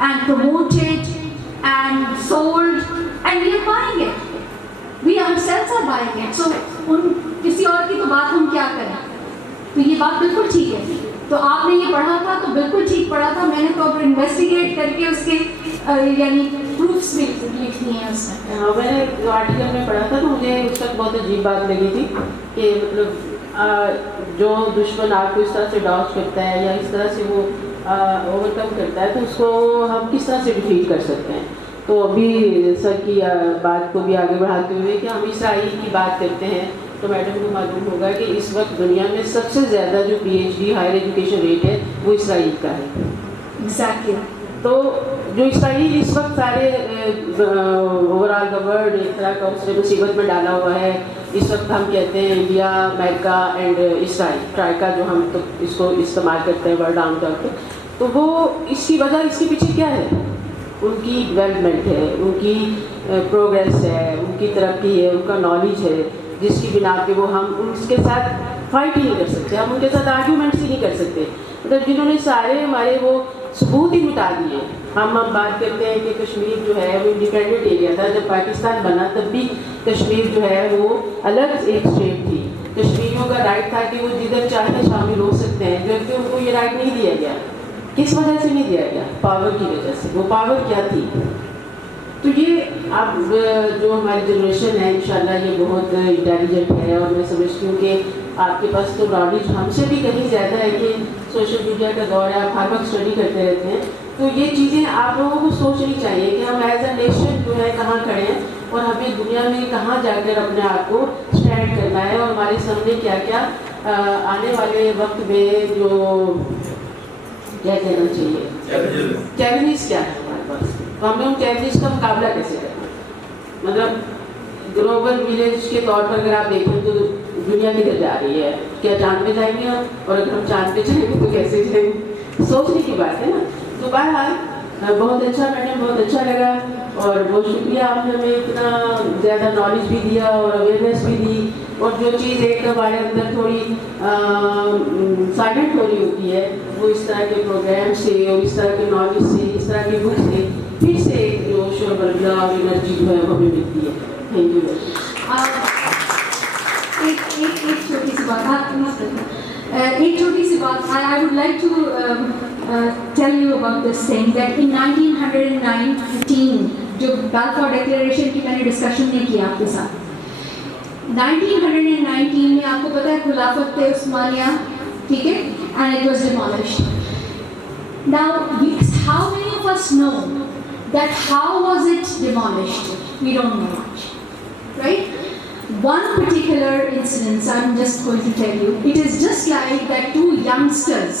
and promoted and sold, and we are buying it, we ourselves are buying it. So किसी और की तो बात हम क्या करें, तो ये बात बिल्कुल ठीक है। तो आपने ये पढ़ा था तो बिल्कुल ठीक पढ़ा था, मैंने तो अब इन्वेस्टिगेट करके उसके यानी प्रूफ्स भी लिखनी है उसमें। हाँ, मैंने जो आर्टिकल में पढ़ा था तो मुझे उस वक्त बहुत अजीब बात लगी थी कि मतलब जो दुश्मन आपको इस तरह से डॉज करता है या इस तरह से वो ओवरकम करता है, तो उसको हम किस तरह से डिफीट कर सकते हैं। तो अभी सर की बात को भी आगे बढ़ाते हुए कि हम इसराइल की बात करते हैं, तो मैडम को मालूम होगा कि इस वक्त दुनिया में सबसे ज़्यादा जो PhD हायर एजुकेशन रेट है वो इसराइल का है। एग्जैक्टली। तो जो इसराइल इस वक्त सारे ओवरऑल द वर्ल्ड एक तरह का उसने मुसीबत में डाला हुआ है। इस वक्त हम कहते हैं इंडिया, अमेरिका एंड इसराइल, ट्राइका जो हम तो इसको इस्तेमाल करते हैं वर्ड आम तौर पर। तो वो इसकी वजह, इसके पीछे क्या है? उनकी डेवलपमेंट है, उनकी प्रोग्रेस है, उनकी तरक्की है, उनका नॉलेज है, जिसकी बिना पे वो हम उनके साथ फाइट ही नहीं कर सकते, हम उनके साथ आर्ग्यूमेंट्स ही नहीं कर सकते। मतलब जिन्होंने सारे हमारे वो सबूत ही मिटा दिए। हम बात करते हैं कि कश्मीर जो है वो इंडिपेंडेंट एरिया था, जब पाकिस्तान बना तब भी कश्मीर जो है वो अलग एक स्टेट थी। कश्मीरियों का राइट था कि वो जिधर चाहे शामिल हो सकते हैं, जबकि उनको ये राइट नहीं दिया गया। किस वजह से नहीं दिया गया? पावर की वजह से। वो पावर क्या थी? तो ये अब जो हमारी जनरेशन है इंशाल्लाह ये बहुत इंटेलिजेंट है, और मैं समझती हूँ कि आपके पास तो नॉलेज हमसे भी कहीं ज़्यादा है कि सोशल मीडिया का दौर है, आप हर वक्त स्टडी करते रहते हैं। तो ये चीज़ें आप लोगों को सोचनी चाहिए कि हम एज अ नेशन जो है कहाँ खड़े हैं और हमें दुनिया में कहाँ जाकर अपने आप को स्टैंड करना है, और हमारे सामने क्या क्या आने वाले वक्त में जो क्या कहना चाहिए चैलेंजेस क्या है हमारे पास, तो हमें उन चैलेंजेस का मुकाबला कैसे करना है। मतलब ग्लोबल विलेज के तौर पर अगर आप देखें तो दुनिया किधर जा रही है, क्या चांद पे जाएंगे हम, और अगर हम चांद पे जाएंगे तो कैसे जाएंगे, सोचने की बात है ना। तो बहरहाल बहुत अच्छा, मैडम बहुत अच्छा लगा और बहुत शुक्रिया, आपने हमें इतना ज़्यादा नॉलेज भी दिया और अवेयरनेस भी दी, और जो चीज़ एक हमारे अंदर थोड़ी साइलेंट हो रही होती है वो इस तरह के प्रोग्राम से और इस तरह के नॉलेज से, इस तरह की बुक से फिर से एक जोश और बरगला और एनर्जी जो है हमें मिलती है। Thank you. एक छोटी सी बात, I would like to tell you about this thing that in 1919 जो बाल्फोर डिक्लेरेशन की मैंने डिस्कशन नहीं किया आपके साथ, 1919 में आपको पता है खुलाफत उस्मानिया, ठीक है, and it was demolished. Now how many of us know that how was it demolished? We don't know much, right? One particular incident I'm just going to tell you. It is just like that two youngsters,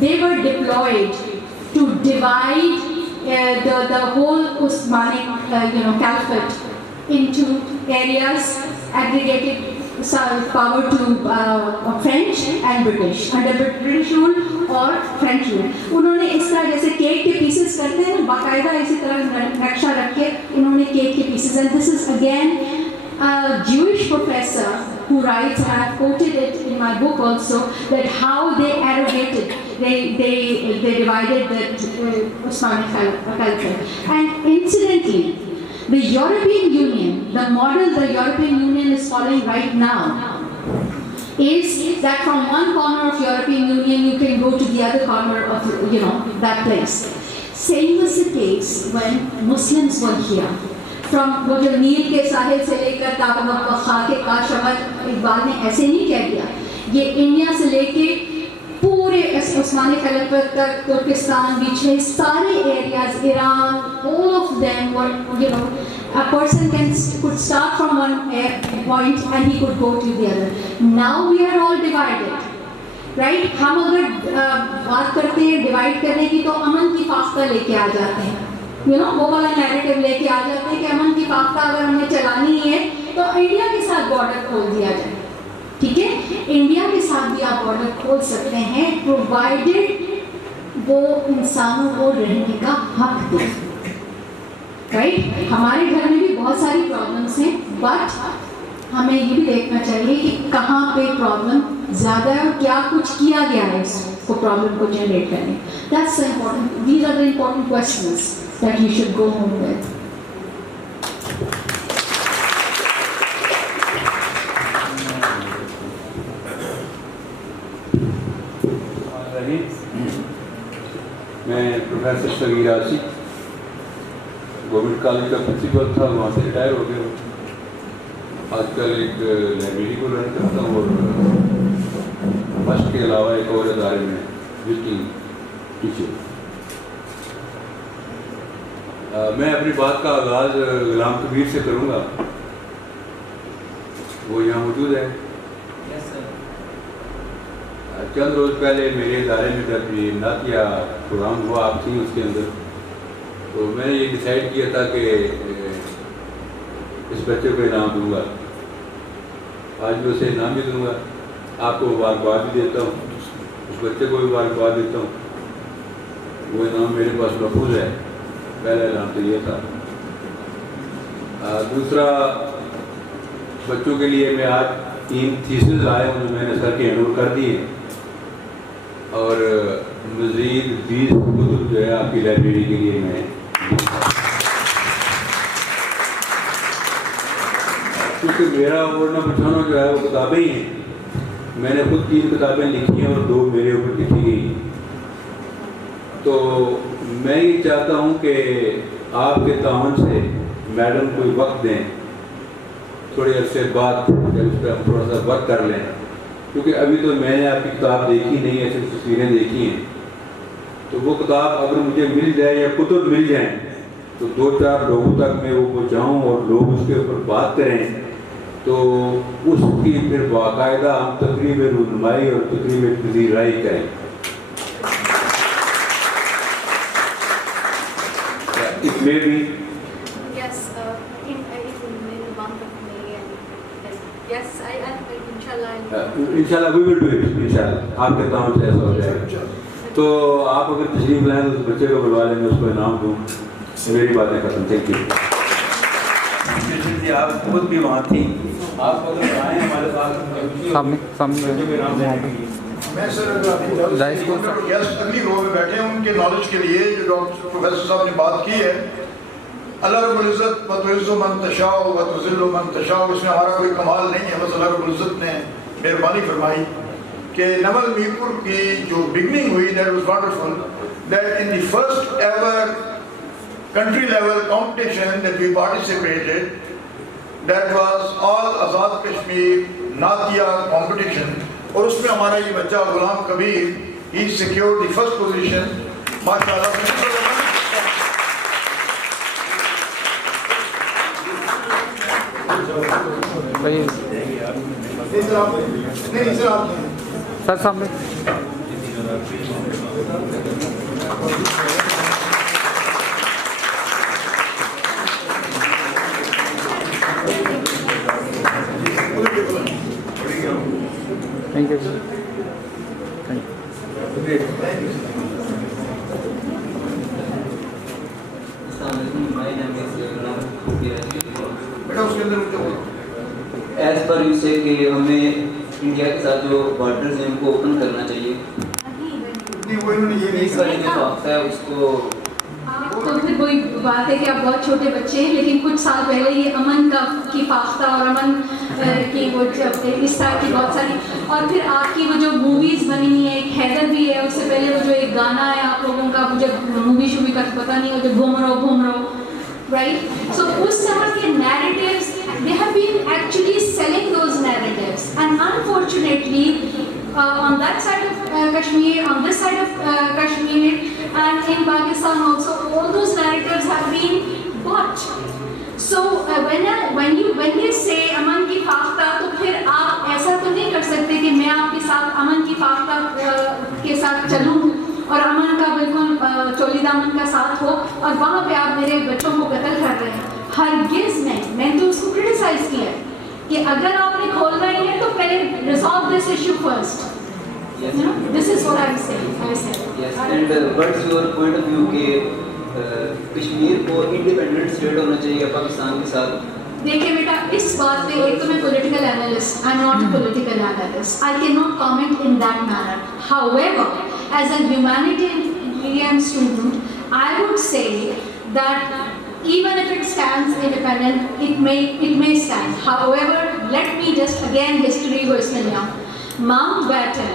they were deployed to divide the whole Usmanic caliphate into areas aggregated power to French and British, under British rule और French rule. उन्होंने इस तरह जैसे cake के pieces करते हैं बाकायदा इसी तरह नक्शा रख के उन्होंने केक के pieces, and this is again a Jewish professor who writes, and I've quoted it in my book also, that how they arrogated, they divided the Osmanic Caliphate. And incidentally, the European Union, the model the European Union is following right now, is that from one corner of European Union you can go to the other corner of that place. Same was the case when Muslims were here. From वो जो नील के साहिल से लेकर ताबा के काशमत, इकबाल ने ऐसे नहीं कह दिया, ये इंडिया से लेके पूरे उस्मानी खिलाफत तक, तुर्किस्तान बीच में सारे areas, Iran, all of them were, a person could start from one point and he could go to the other. Now we are all divided, right? हम अगर बात करते हैं डिवाइड करने की तो अमन की फाख्ता लेके आ जाते हैं, वो वाला नैरेटिव लेके आ जाते हैं कि अमन की फाख्ता अगर हमें चलानी है तो इंडिया के साथ बॉर्डर खोल दिया जाए, ठीक है, इंडिया के साथ भी आप बॉर्डर खोल सकते हैं प्रोवाइडेड वो इंसानों को रहने का हक दे, राइट? हमारे घर में भी बहुत सारी प्रॉब्लम्स हैं, बट हमें ये भी देखना चाहिए कि कहाँ पे प्रॉब्लम ज़्यादा है और क्या कुछ किया गया है इसको प्रॉब्लम को जनरेट करने. That's the important. These are the important questions that you should go home with. मैं professor Sagheer Asif government college का प्रिंसिपल था, वहाँ से रिटायर हो गया. आजकल एक लाइब्रेरी को रन करता हूँ और फर्स्ट के अलावा एक और इदारे में विजिटिंग टीचर. मैं अपनी बात का आगाज़ गुलाम कबीर से करूँगा, वो यहाँ मौजूद है. चंद रोज़ पहले मेरे इदारे में जब ये नातिया प्रोग्राम हुआ, आप थी उसके अंदर, तो मैंने ये डिसाइड किया था कि इस बच्चे को इनाम दूंगा. आज मैं उसे इनाम भी दूंगा, आपको मुबारकबाद भी देता हूँ, उस बच्चे को भी मुबारकबाद देता हूँ. वो इनाम मेरे पास महफूज है. पहला इनाम तो ये था. दूसरा, बच्चों के लिए मैं आज 3 थीसिस आए हूँ जो मैंने सर के हैंड कर दिए, और मज़ीद 20 कुतुब जो है आपकी लाइब्रेरी के लिए मैं, क्योंकि मेरा ओढ़ना बिछाना जो है वो किताबें ही हैं. मैंने खुद 3 किताबें लिखी हैं और 2 मेरे ऊपर लिखी गई. तो मैं ये चाहता हूँ कि आपके तावन से मैडम कोई वक्त दें, थोड़े अरसे बाद जब उस पर हम थोड़ा सा वर्क कर लें, क्योंकि अभी तो मैंने आपकी किताब देखी नहीं, ऐसी तस्वीरें देखी हैं, तो वो किताब अगर मुझे मिल जाए या कुतुब मिल जाए तो 2-4 लोगों तक मैं वो पहुँचाऊँ और लोग उसके ऊपर बात करें, तो उसकी फिर बाकायदा हम तकरीब रुनमाई और तकरीब पजीराई करें। It may be. Yes, in the month of May, and yes, inshallah. इंशाल्लाह we will do it, इंशाल्लाह आपके काम से ऐसा हो जाएगा। तो आप अगर तशरीफ लाएं तो उस बच्चे को बुलवा लेंगे, उसको इनाम दूँ। मेरी बातें खत्म। Thank you. आप खुद भी वहाँ थी, आप अगर आए हमारे साथ मैं सर गेस्ट अगली रो में बैठे हैं, उनके नॉलेज के लिए जो डॉक्टर प्रोफेसर साहब ने बात की है, अल्लाह रब्बुल इज़्ज़त व तुइज़्ज़ु मन तशाउ व तुज़िल्लु मन तशाउ, इसमें हमारा कोई कमाल नहीं है, बस अल्लाह रब्बुल इज़्ज़त ने मेहरबानी फरमाई कि नमल मीरपुर की जो बिगनिंग हुई, that was wonderful, that in the first ever country level competition that we participated, that was all Azad Kashmir Natia competition, और उसमें हमारा ये बच्चा Ghulam Kabir, he secured the first position, माशाल्लाह। सर सामने Thank you. Thank you. As per you say कि हमें India के साथ जो बॉर्डर्स हैं उनको ओपन करना चाहिए, इस वाले जो वक्त है उसको। तो फिर कोई बात है कि आप बहुत छोटे बच्चे हैं, लेकिन कुछ साल पहले ये अमन की फाख्ता और अमन की वो इस टाइप की बहुत सारी, और फिर आपकी वो जो मूवीज़ बनी हुई है, एक हैदर भी है, उससे पहले वो जो एक गाना है आप लोगों का, मुझे मूवी शूवी का पता नहीं हो, जो घूम रहो, राइट। सो उस तरह के narratives, they have been actually selling those narratives, and unfortunately on that side of Kashmir, on this side of Kashmir, and in Pakistan also, all those narratives have been bought. So when you say अमन की फाख्ता, तो फिर आप ऐसा तो नहीं कर सकते कि मैं आपके साथ अमन की फाख्ता के साथ चलूँ और अमन का बिल्कुल चोली दामन का साथ हो, और वहाँ पे आप मेरे बच्चों को कत्ल कर रहे हैं। हरगिज़ नहीं, मैंने तो उसको क्रिटिसाइज किया है कि अगर आपने खोलना ही है तो पहले resolve this issue first. Yes. You know, this is what I'm saying. Yes, and what's your point of view कि कश्मीर को इंडिपेंडेंट स्टेट होना चाहिए पाकिस्तान के साथ? देखिए बेटा, इस बात पे एक तो मैं political analyst, I am not a political analyst, I can not comment in that manner. However, as a humanitarian student, I would say that even if it stands independent, it may stand. However, let me just again history को इसमें लिया। Mountbatten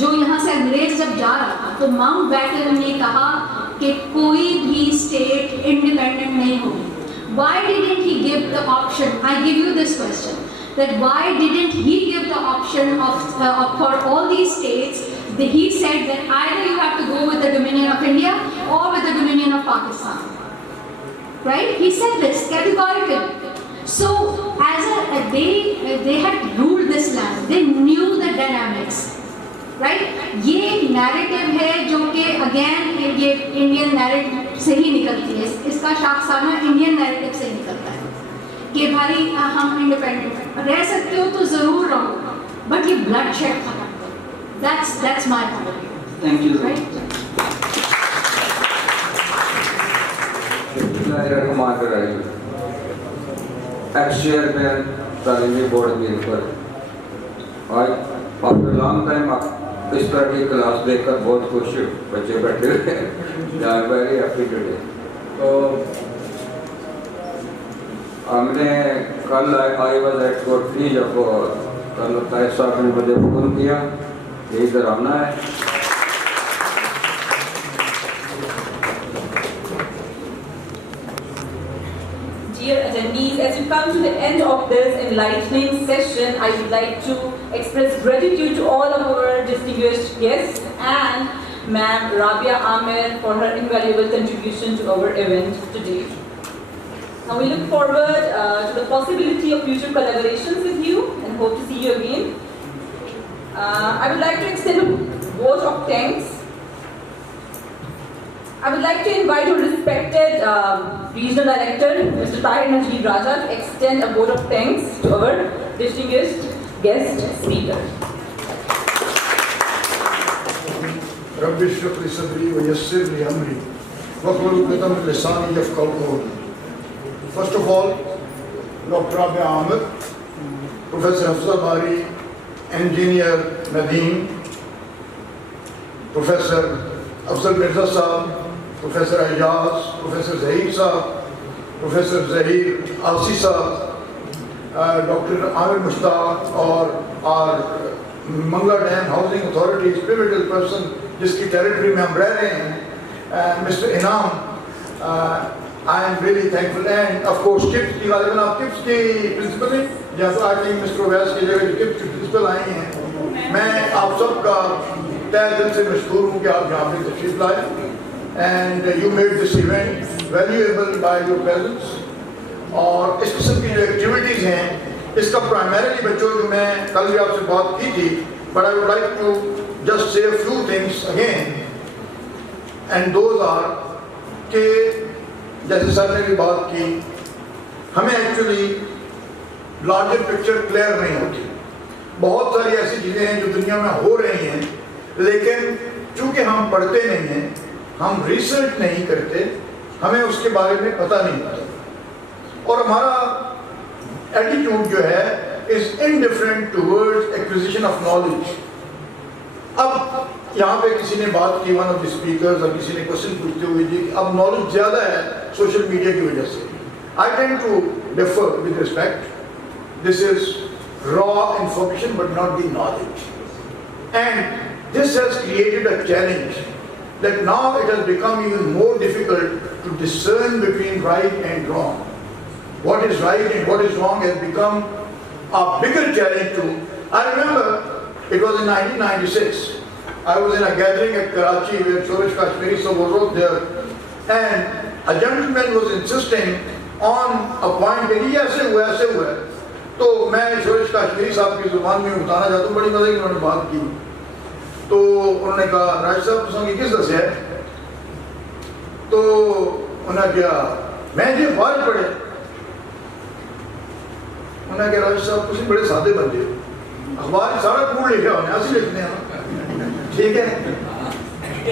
जो यहाँ से अंग्रेज जब जा रहा था, तो माउंटबैटन ने कहा कि कोई भी स्टेट इंडिपेंडेंट नहीं होगी। Why didn't he give the option? I give you this question: that why didn't he give the option of for all these states? He said that either you have to go with the dominion of India or with the dominion of Pakistan. Right? He said this categorically. So, they had ruled this land. They knew the dynamics. Right? ये एक narrative है जो कि again ये Indian narrative से ही निकलती है। इसका शाखसाना Indian narrative से निकलता है कि भाई हम independent रह सकते हो तो ज़रूर रहो, but ये bloodshed खत्म करो। That's my point. Thank you. Right? ex-chairman तालीमी बोर्ड मीरपुर, आज आफ्टर लॉन्ग टाइम इस तरह की क्लास देखकर बहुत खुश बच्चे बैठे हुए हैं, वेरी हैप्पी टुडे। तो हमने कल आई वाज एट कोटली, जब कल ताइब साहब ने मुझे फ़ोन किया कि इधर आना है। Dear attendees, as you come to the end of this enlightening session, I would like to express gratitude to all of our distinguished guests and Ma'am Rabia Aamir for her invaluable contribution to our event today. Now we look forward to the possibility of future collaborations with you and hope to see you again. I would like to extend a vote of thanks. I would like to invite our respected Regional Director, Mr. Tahir Najib Raja, to extend a vote of thanks to our distinguished guest speaker. Rabbi shrah li sadri wa yassir li amri wahlul 'uqdatam min lisani yafqahu qawli. First of all, Dr. Rabia Aamir, Professor Hafsa Bari, Engineer Nadeem, Professor Afzal Mirza Saab, Professor Ayaz, Professor Zahir Saab, Professor Zahir Asi Saab, Dr. Amir Mushtaq, or our Mangla Dam Housing Authority's pivotal person, जिसकी territory में हम रह रहे हैं, Mr. Inam, I am really thankful, and of course KIPS की गालिबन आप KIPS की principal हैं, जहाँ तो I think Mr. Owyas की जगह KIPS की प्रिंसिपल आई हैं, मैं आप सबका तहे दिल से मशकूर हूँ कि आप यहाँ पे तशरीफ लाए, and you made this event valuable by your presence. और इस किस्म की जो एक्टिविटीज़ हैं, इसका प्राइमरीली बच्चों जो मैं कल भी आपसे बात की थी, but I would like to just say a few things again, and those are कि जैसे सर ने भी बात की, हमें एक्चुअली लार्जर पिक्चर क्लियर नहीं होती। बहुत सारी ऐसी चीज़ें हैं जो दुनिया में हो रही हैं, लेकिन चूँकि हम पढ़ते नहीं हैं, हम रिसर्च नहीं करते, हमें उसके बारे में पता नहीं होता, और हमारा एटीट्यूड जो है is indifferent towards acquisition of knowledge. अब यहाँ पे किसी ने बात की, वन ऑफ द स्पीकर्स, और किसी ने क्वेश्चन पूछते हुए जी कि अब नॉलेज ज़्यादा है सोशल मीडिया की वजह से। I tend to differ with respect, this is raw information but not the knowledge, and this has created a challenge that now it has become even more difficult to discern between right and wrong. What is right and what is wrong has become a bigger challenge too. I remember it was in 1996. I was in a gathering at Karachi where Shoresh Kashmiri was there, and a gentleman was insisting on a point that he ऐसे हुआ। तो मैं शोरेश काश्मीरी साहब की जुबान में बताना चाहता हूँ, बड़ी मजे की उन्होंने बात की। तो उन्होंने कहा राज साहब तुम किस दस है, तो उन्हें क्या मैं जी अखबार पढ़े, उन्हें क्या राज साहब तुम बड़े सादे बंदे हो, अखबार सारा कूड़ लिखा होने असि लिखने हैं, ठीक है।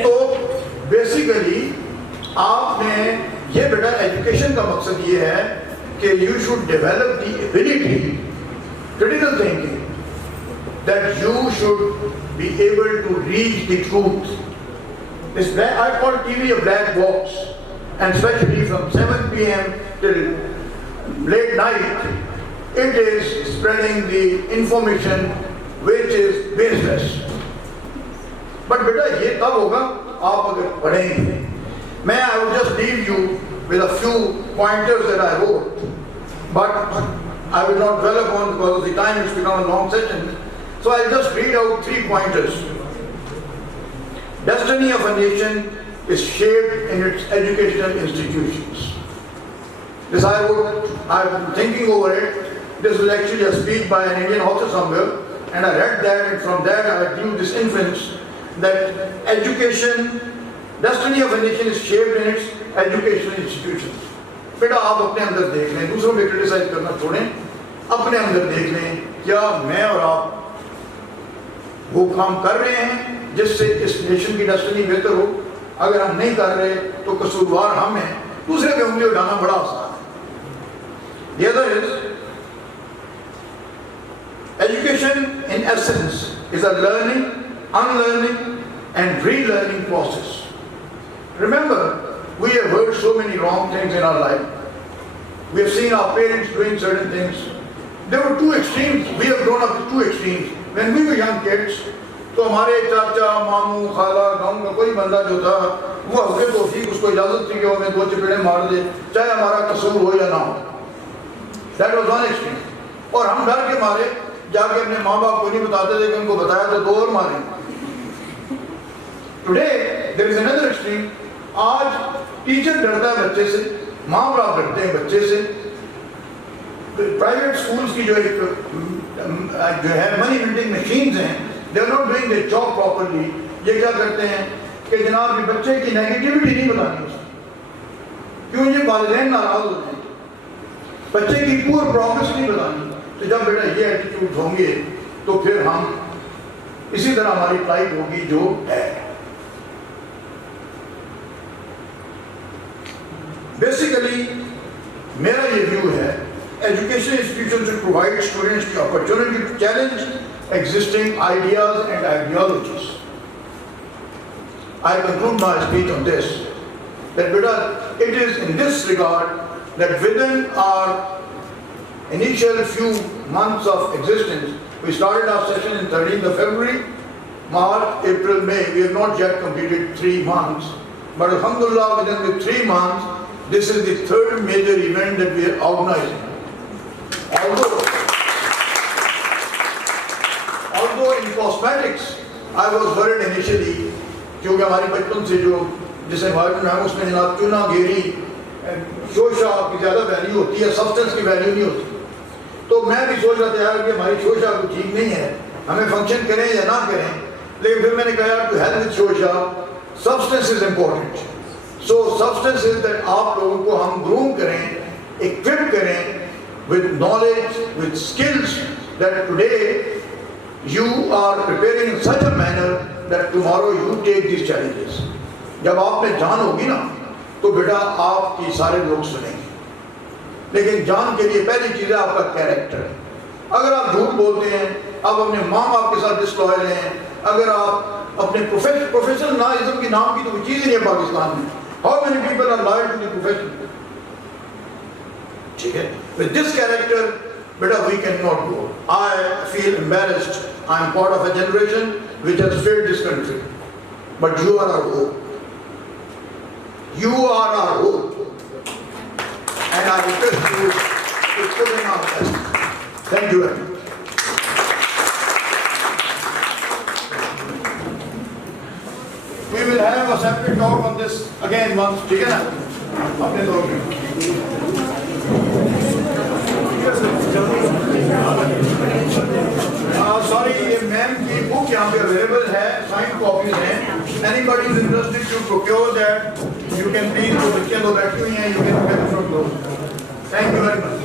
तो बेसिकली आपने ये बेटा एजुकेशन का मकसद ये है कि you should develop the ability, critical thinking, that you should be able to reach the truth. This black, I call TV a black box, and especially from 7 p.m. till late night, it is spreading the information which is baseless. But beta ये तब होगा आप अगर पढ़ेंगे। मैं I will just leave you with a few pointers that I wrote, but I will not dwell upon because of the time. It's become a long session. So I'll just read out 3 pointers. Destiny of a nation is shaped in its educational institutions. This I wrote, I've been thinking over it. This was actually a speech by an Indian author somewhere, and I read that, and from that I drew this inference that education, destiny of a nation is shaped in its educational institutions. बेटा आप अपने अंदर देख लें, दूसरों में criticise करना छोड़ें, अपने अंदर देख लें क्या मैं और आप वो काम कर रहे हैं जिससे इस नेशन की डेस्टिनी बेहतर हो। अगर हम नहीं कर रहे तो कसूरवार हम हैं, दूसरे पे उंगली उठाना बड़ा आसान है। The other is education in essence is a learning, unlearning and relearning process. Remember, we have heard so many wrong things in our life. We have seen our parents doing certain things. There were 2 extremes. We have grown up with 2 extremes. When we were young kids, तो हमारे चाचा, मामू, खाला, गाँव का कोई बंदा जो था वो हल्के तो ठीक, उसको इजाज़त थी कि वो हमें 2 चपेड़े मार दे, चाहे हमारा कसूर हो या ना हो। That was one extreme. और हम डर के मारे जाके अपने माँ बाप को नहीं बताते थे कि उनको बताया तो दो और मारेंगे। Today there is another extreme. आज टीचर डरता है बच्चे से, माँ बाप डरते हैं बच्चे से। प्राइवेट स्कूल्स की जो है मनी प्रिंटिंग मशीन्स हैं, they are not doing their job properly. ये क्या करते हैं कि जनाब ये बच्चे की नेगेटिविटी नहीं बतानी उसको, क्यों ये वालिदैन नाराज होते हैं, बच्चे की पूरी प्रोग्रेस नहीं बतानी। तो जब बेटा ये एटीट्यूड होंगे तो फिर हम इसी तरह हमारी फ्लाइट होगी जो है। बेसिकली मेरा ये व्यू है, education institution should provide students the opportunity to challenge existing ideas and ideologies. I conclude my speech on this, that beta, it is in this regard that within our initial few months of existence, we started our session in 13th of February, March, April, May. We have not yet completed 3 months, but alhamdulillah, within the 3 months, this is the third major event that we are organizing. Although in cosmetics, I was worried initially, क्योंकि हमारी बचपन से जो जिस environment में हम उसमें जनाब चुना गेरी शोशा की ज़्यादा वैल्यू होती है, सब्सटेंस की वैल्यू नहीं होती। तो मैं भी सोच रहा था यार कि हमारी शोशा को ठीक नहीं है, हमें फंक्शन करें या ना करें। लेकिन फिर मैंने कहा टू हेल्प विद शोशा substance is important. So substance is that आप लोगों को हम ग्रूम करें, इक्विप करें with knowledge, with skills that today you are preparing in such a manner that tomorrow you take these challenges. जब आप में जान होगी ना तो बेटा आपकी सारे लोग सुनेंगे, लेकिन जान के लिए पहली चीज़ है आपका कैरेक्टर। अगर आप झूठ बोलते हैं, आप अपने माँ बाप के साथ डिसलॉयल हैं, अगर आप अपने प्रोफेशनलिज्म के नाम की तो कोई चीज़ ही नहीं है पाकिस्तान में। How many people are loyal to the profession? ठीक है, with this character, beta, we cannot go. I feel embarrassed. I am part of a generation which has failed this country. But you are our hope. You are our hope. And I request you to put in our best. Thank you very much. We will have a separate talk on this again once. ठीक है ना? अपने लोग sorry, ये ma'am की book यहाँ पे available है, साइंड कॉपीज हैं। Anybody is interested to procure that, you can please, जो बच्चियाँ तो बैठी हुई हैं, you can get from those. Thank you very much.